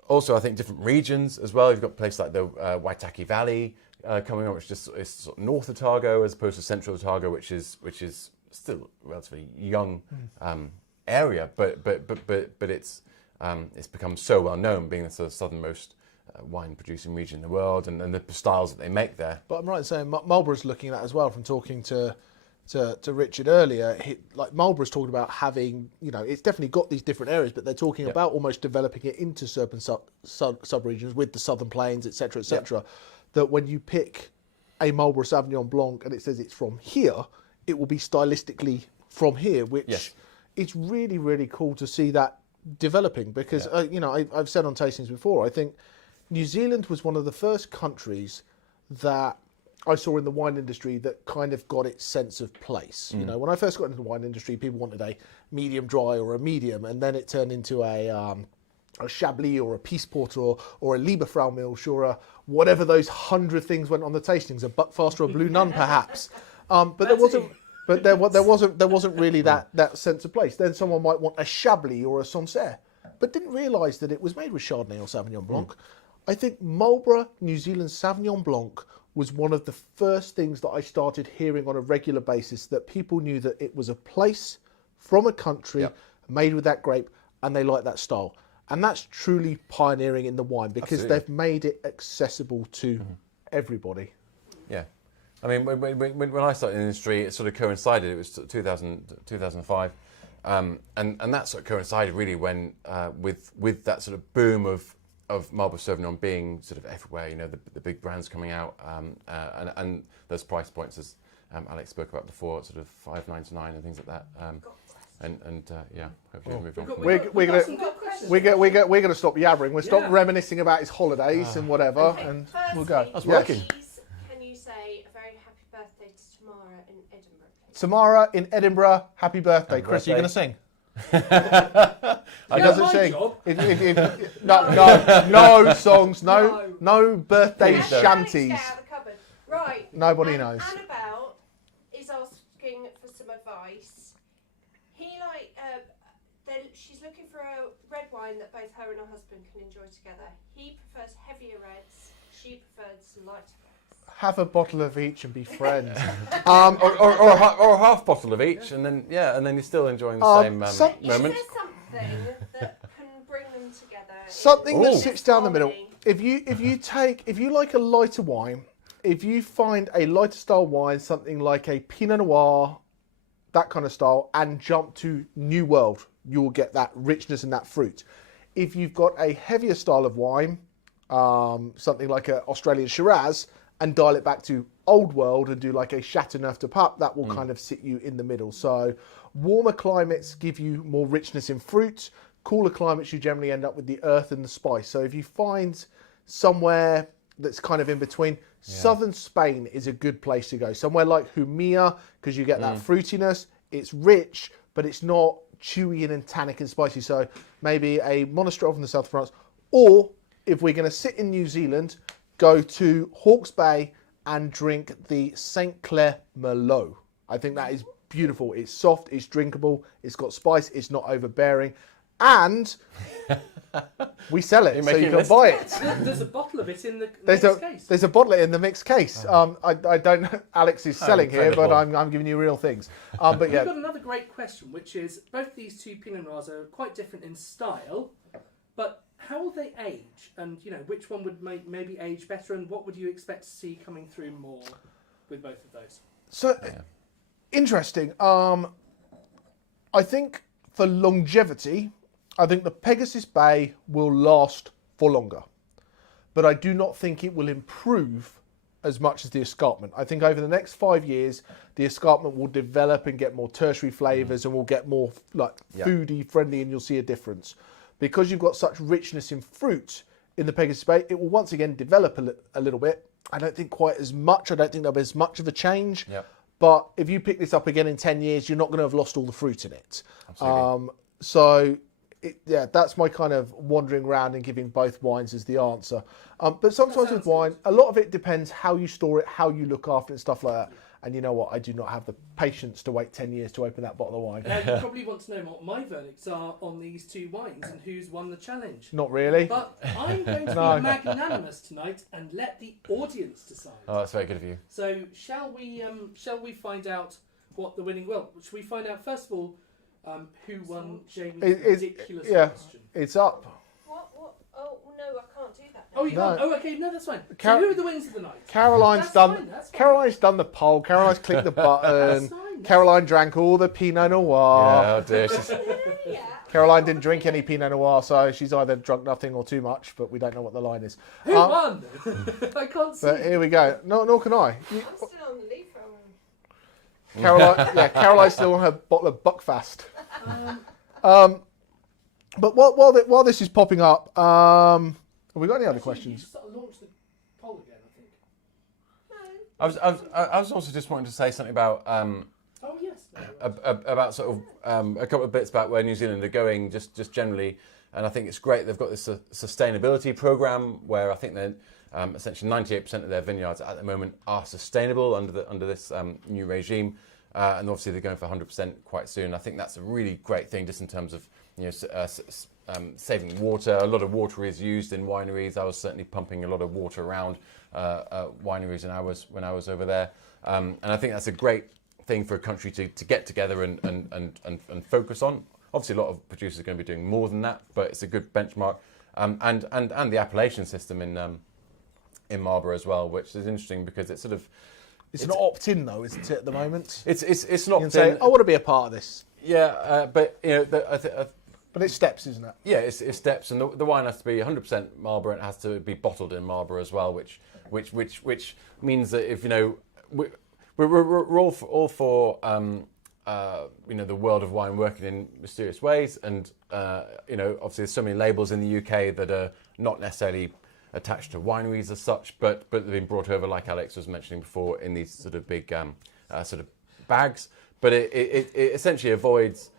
Also, I think different regions as well. You've got places like the Waitaki Valley, coming on, which is sort of north of Otago as opposed to central Otago, which is still a relatively young area, but it's become so well known, being the sort of southernmost wine producing region in the world, and the styles that they make there. But I'm right in saying Marlborough's looking at that as well. From talking to Richard earlier, like Marlborough's talking about having, it's definitely got these different areas, but they're talking about almost developing it into certain sub-regions with the Southern Plains, etc., etc. That when you pick a Marlborough Sauvignon Blanc and it says it's from here, it will be stylistically from here, which it's really, really cool to see that developing, because I've said on tastings before, I think New Zealand was one of the first countries that I saw in the wine industry that kind of got its sense of place. When I first got into the wine industry, people wanted a medium dry or a medium, and then it turned into a Chablis or a Peace Porter or a Lieberfrau Milch or a whatever those 100 things went on the tastings, a Buckfast or a Blue Nun perhaps. But there wasn't. But there wasn't really that sense of place. Then someone might want a Chablis or a Sancerre, but didn't realise that it was made with Chardonnay or Sauvignon Blanc. I think Marlborough New Zealand Sauvignon Blanc was one of the first things that I started hearing on a regular basis, that people knew that it was a place from a country made with that grape, and they like that style. And that's truly pioneering in the wine, because they've made it accessible to everybody. Yeah. I mean, when I started in the industry, it sort of coincided. It was 2005, and that sort of coincided really when with that sort of boom of Marlborough Sauvignon being sort of everywhere. The big brands coming out, and those price points, as Alex spoke about before, sort of $5.99 and things like that. Hopefully move on. We're gonna stop yabbering. We'll stop reminiscing about his holidays and whatever, and we'll go. That's working. Can you say a very happy birthday to Tamara in Edinburgh, please? Tamara in Edinburgh, happy birthday. Chris, are you going to sing? He doesn't sing. No songs, no birthday shanties. Right. Nobody knows. Annabelle is asking for some advice. She's looking for a red wine that both her and her husband can enjoy together. He prefers heavier reds. She prefers lighter reds. Have a bottle of each and be friends. or a half bottle of each, and then you're still enjoying the same moment. Is there something that can bring them together? Something that sits down the middle. If you like a lighter wine, if you find a lighter style wine, something like a Pinot Noir, that kind of style, and jump to New World, you will get that richness and that fruit. If you've got a heavier style of wine, something like an Australian Shiraz, and dial it back to Old World and do like a Chateauneuf de Pape, that will kind of sit you in the middle. So warmer climates give you more richness in fruit. Cooler climates, you generally end up with the earth and the spice. So if you find somewhere that's kind of in between, southern Spain is a good place to go. Somewhere like Jumilla, because you get that fruitiness. It's rich, but it's not chewy and tannic and spicy. So maybe a Monastrell from the south of France. Or if we're going to sit in New Zealand, go to Hawke's Bay and drink the St. Clair Merlot. I think that is beautiful. It's soft, it's drinkable, it's got spice, it's not overbearing. And we sell it, so you can buy it. There's a bottle of it in the mixed case. There's a bottle of it in the mixed case. I don't. Alex is selling here, but I'm giving you real things. But We've got another great question, which is both these two Pinot Noirs are quite different in style, but how will they age? And which one would maybe age better? And what would you expect to see coming through more with both of those? So interesting. I think for longevity, I think the Pegasus Bay will last for longer, but I do not think it will improve as much as the escarpment. I think over the next 5 years, the escarpment will develop and get more tertiary flavours and will get more foodie friendly, and you'll see a difference. Because you've got such richness in fruit in the Pegasus Bay, it will once again develop a little bit. I don't think quite as much. I don't think there'll be as much of a change. Yep. But if you pick this up again in 10 years, you're not going to have lost all the fruit in it. Absolutely. That's my kind of wandering around and giving both wines as the answer. But sometimes with wine, a lot of it depends how you store it, how you look after it and stuff like that. And you know what? I do not have the patience to wait 10 years to open that bottle of wine. Now, you probably want to know what my verdicts are on these two wines and who's won the challenge. Not really. But I'm going to No. be magnanimous tonight and let the audience decide. Oh, that's very good of you. So shall we find out what the winning? Well, should we find out first of all who won Jamie's ridiculous question? It's up. What? Oh, no, I can't do that. Oh, you can't? No. Oh, okay, no, that's fine. Car- So who are the winners of the night? Caroline's Caroline's done the poll. Caroline's clicked the button. Caroline drank all the Pinot Noir. Yeah, oh dear. She's... Caroline didn't drink any Pinot Noir, so she's either drunk nothing or too much, but we don't know what the line is. Who won? I can't see. But here we go. Nor can I. I'm still on the lead from... Caroline's still on her bottle of Buckfast. But while this is popping up, have we got any other questions? Just launch the poll again, I was also just wanting to say something about oh yes. About sort of a couple of bits about where New Zealand are going, just generally, and I think it's great they've got this sustainability program where I think that essentially 98% of their vineyards at the moment are sustainable under this new regime, and obviously they're going for 100% quite soon. I think that's a really great thing, just in terms of saving water. A lot of water is used in wineries. I was certainly pumping a lot of water around wineries when I was over there, and I think that's a great thing for a country to get together and focus on. Obviously, a lot of producers are going to be doing more than that, but it's a good benchmark. And the appellation system in Marlborough as well, which is interesting because it's sort of it's an opt-in though, isn't it? At the moment, it's not. You can say, I want to be a part of this. Yeah, but you know, but it's steps, isn't it? Yeah, it's steps, and the wine has to be 100% Marlborough. And it has to be bottled in Marlborough as well, which means that if you know we're all for the world of wine working in mysterious ways, and obviously there's so many labels in the UK that are not necessarily attached to wineries as such, but they've been brought over, like Alex was mentioning before, in these sort of big sort of bags. But it essentially avoids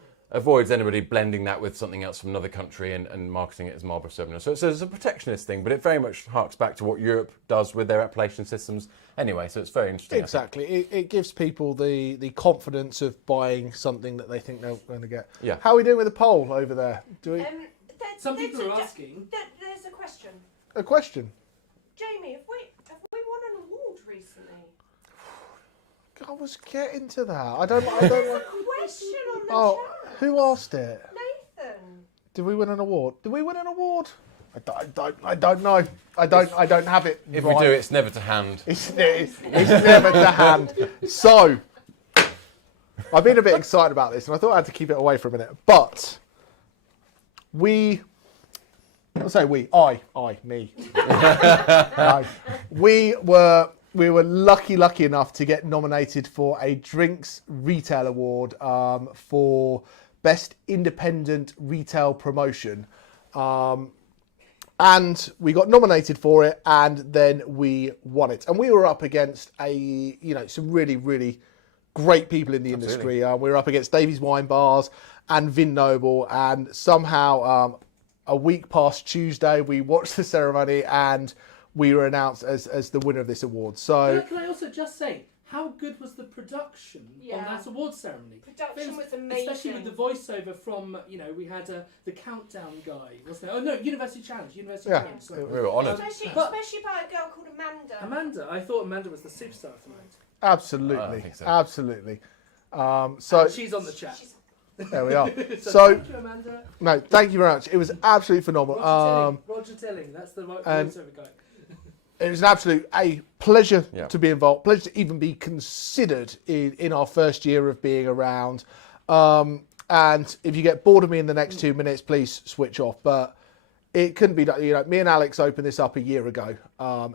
anybody blending that with something else from another country and marketing it as Marlborough Sauvignon. So it's a protectionist thing, but it very much harks back to what Europe does with their appellation systems anyway, so it's very interesting. Exactly. It gives people the confidence of buying something that they think they're going to get. Yeah. How are we doing with the poll over there? Do we... Some people are asking. There's a question. A question? Jamie, have we won an award recently? I was getting to that. I don't There's a question on the chat. Who asked it? Nathan. Did we win an award? Did we win an award? I don't know. I don't have it. If right. we do, it's never to hand. It's never to hand. So, I've been a bit excited about this, and I thought I had to keep it away for a minute. But me. No. We were lucky enough to get nominated for a Drinks Retail Award for Best Independent Retail Promotion. And we got nominated for it, and then we won it. And we were up against some really, really great people in the industry. We were up against Davies Wine Bars and Vin Noble, and somehow a week past Tuesday, we watched the ceremony and we were announced as the winner of this award. So Can I also just say, how good was the production on that award ceremony? Production was amazing. Especially with the voiceover from, we had the countdown guy, wasn't there? Oh no, University Challenge. Challenge. Sorry. We were honoured. Especially by a girl called Amanda. Amanda, I thought Amanda was the superstar tonight. absolutely, I think so. absolutely. And she's on the chat. There we are. So thank you, Amanda. No, thank you very much. It was absolutely phenomenal. Roger Tilling, that's the voiceover guy. It was an absolute pleasure Yeah. to be involved, pleasure to even be considered in our first year of being around. And if you get bored of me in the next 2 minutes, please switch off. But it couldn't be done. Me and Alex opened this up a year ago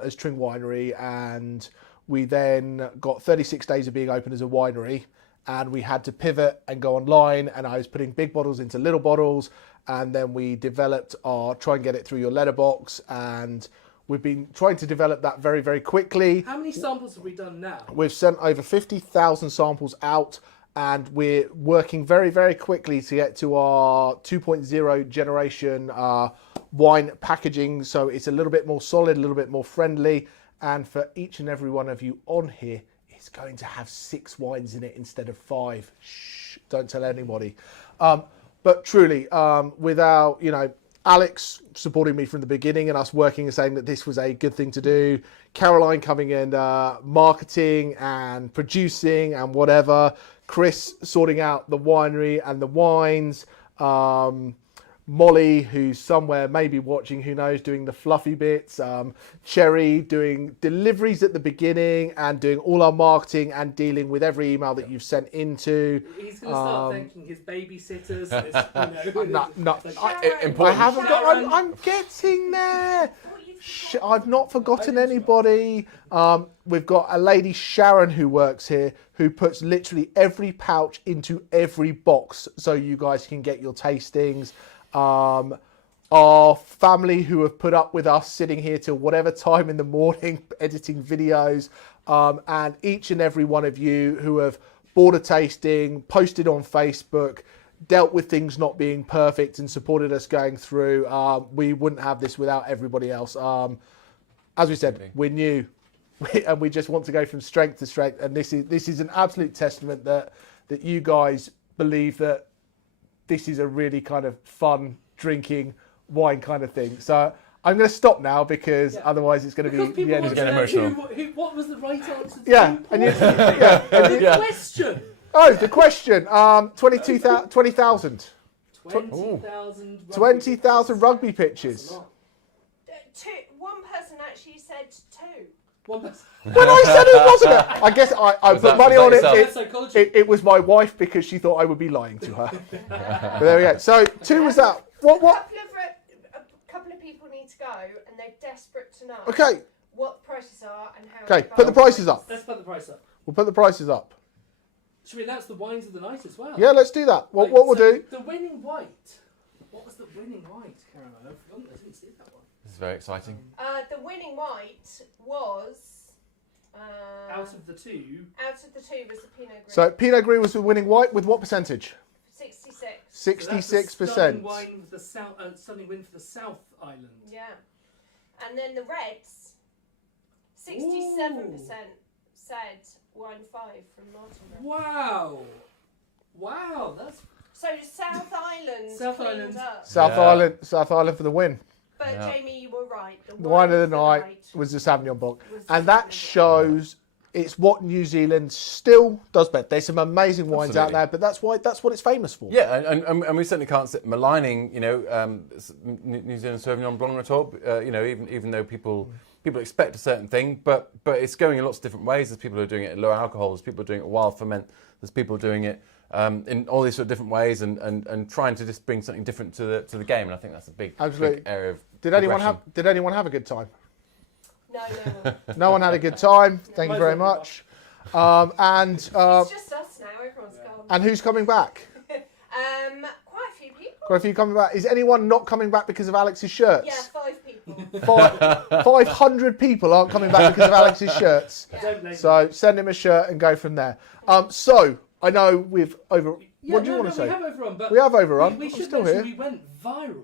as Tring Winery, and we then got 36 days of being open as a winery, and we had to pivot and go online, and I was putting big bottles into little bottles, and then we developed our try and get it through your letterbox, and we've been trying to develop that very, very quickly. How many samples have we done now? We've sent over 50,000 samples out, and we're working very, very quickly to get to our 2.0 generation wine packaging, so it's a little bit more solid, a little bit more friendly, and for each and every one of you on here, is going to have 6 wines in it instead of 5. Shh, don't tell anybody. But truly, without, Alex supporting me from the beginning and us working and saying that this was a good thing to do, Caroline coming in, marketing and producing and whatever, Chris sorting out the winery and the wines, Molly, who's somewhere maybe watching, who knows, doing the fluffy bits, Cherry doing deliveries at the beginning and doing all our marketing and dealing with every email that you've sent into. He's going to start thanking his babysitters. I'm getting there. I've not forgotten anybody. We've got a lady, Sharon, who works here, who puts literally every pouch into every box so you guys can get your tastings. Our family who have put up with us sitting here till whatever time in the morning editing videos, and each and every one of you who have bought a tasting, posted on Facebook, dealt with things not being perfect and supported us going through. We wouldn't have this without everybody else. As we said, we're new and we just want to go from strength to strength, and this is an absolute testament that you guys believe that this is a really kind of fun drinking wine kind of thing. So I'm going to stop now because otherwise it's going to be the end of it. What was the right answer to the question? Oh, the question. 20,000. 20,000 rugby pitches. One person actually said 2. One person. When I said it, wasn't it? I guess I put money on it. It was my wife because she thought I would be lying to her. But there we go. So 2 was that. What? A couple of people need to go, and they're desperate to know. Okay. What the prices are and how. Okay, put the prices up. Let's put the price up. We'll put the prices up. Should we announce the wines of the night as well? Yeah, let's do that. What we'll do. The winning white. What was the winning white, Caroline? I didn't see that one. This is very exciting. The winning white was. Out of the two was the Pinot Gris. So Pinot Gris was the winning white with what percentage? 66. 66%. Stunning wine with the south, stunning win for the South Island. Yeah, and then the reds. 67% said wine 5 from Martinborough. Wow, that's. So South Island. South Island for the win. But Jamie, you were right. The wine of the night was the Sauvignon Blanc, and that shows it's what New Zealand still does better. There's some amazing wines out there, but that's what it's famous for. Yeah, and we certainly can't sit maligning, New Zealand Sauvignon Blanc at all. Even though people expect a certain thing, but it's going in lots of different ways. There's people who are doing it in low alcohol. There's people doing it wild ferment. There's people doing it in all these sort of different ways, and trying to just bring something different to the game. And I think that's a big area of. Did anyone have a good time? No. No one had a good time. Thank you very much. It's just us now. Everyone's gone. And who's coming back? Quite a few people. Quite a few coming back. Is anyone not coming back because of Alex's shirts? Yeah, 5 people. 500 people aren't coming back because of Alex's shirts. Yeah. So send him a shirt and go from there. So I know we've over. What do you want to say? We have overrun, but we have overrun. We I'm should still mention here. we went viral.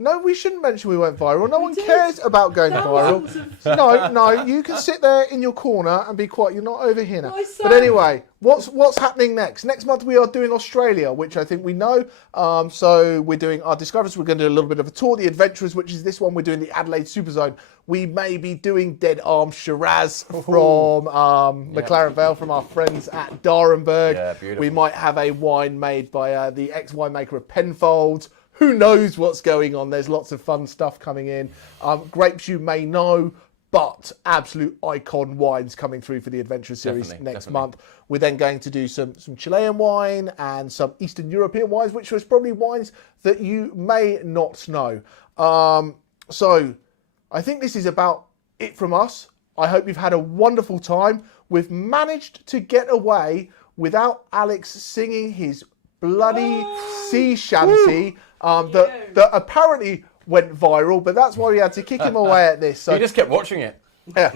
No, we shouldn't mention we went viral. No one cares about going viral. No, you can sit there in your corner and be quiet. You're not over here now. But anyway, what's happening next? Next month we are doing Australia, which I think we know. So we're doing our Discoverers. We're going to do a little bit of a tour. The Adventurers, which is this one, we're doing the Adelaide Superzone. We may be doing Dead Arm Shiraz from McLaren Vale, from our friends at Darenberg. Yeah, beautiful. We might have a wine made by the ex-winemaker of Penfold. Who knows what's going on? There's lots of fun stuff coming in. Grapes you may know, but absolute icon wines coming through for the Adventure Series next month. We're then going to do some Chilean wine and some Eastern European wines, which was probably wines that you may not know. So I think this is about it from us. I hope you've had a wonderful time. We've managed to get away without Alex singing his bloody sea shanty that apparently went viral, but that's why we had to kick him away at this. So you just kept watching it. Yeah.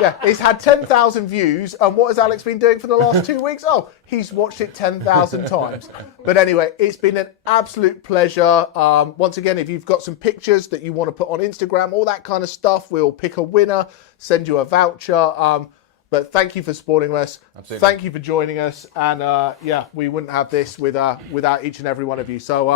Yeah. It's had 10,000 views, and what has Alex been doing for the last 2 weeks? Oh, he's watched it 10,000 times. But anyway, it's been an absolute pleasure. Once again, if you've got some pictures that you want to put on Instagram, all that kind of stuff, we'll pick a winner, send you a voucher. But thank you for supporting us. Absolutely. Thank you for joining us. And yeah, we wouldn't have this without each and every one of you. So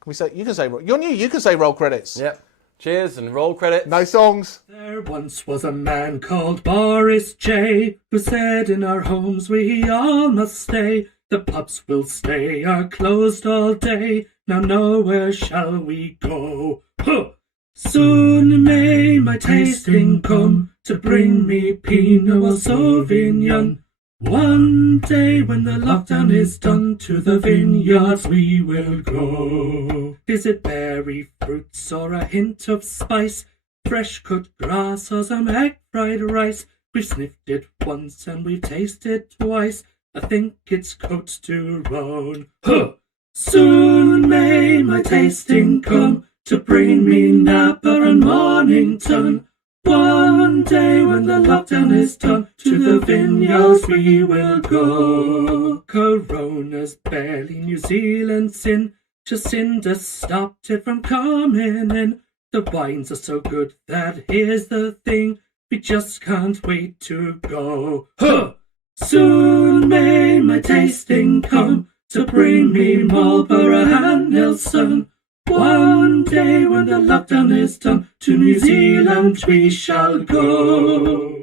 can we say? You can say. You're new. You can say roll credits. Yep. Cheers and roll credits. No songs. There once was a man called Boris J, who said in our homes we all must stay. The pubs will stay are closed all day. Now nowhere shall we go. Huh! Soon may my tasting come to bring me Pinot or Sauvignon. One day when the lockdown is done, to the vineyards we will go. Is it berry fruits or a hint of spice? Fresh cut grass or some egg fried rice? We've sniffed it once and we've tasted twice. I think it's Côte du Rhône. Huh! Soon may my tasting come to bring me Napa and Mornington. One day when the lockdown is done, to the vineyards we will go. Corona's barely New Zealand's sin. Jacinda stopped it from coming in. The wines are so good that here's the thing, we just can't wait to go. Huh! Soon may my tasting come to bring me Marlborough and Nelson. One day when the lockdown is done, to New Zealand we shall go.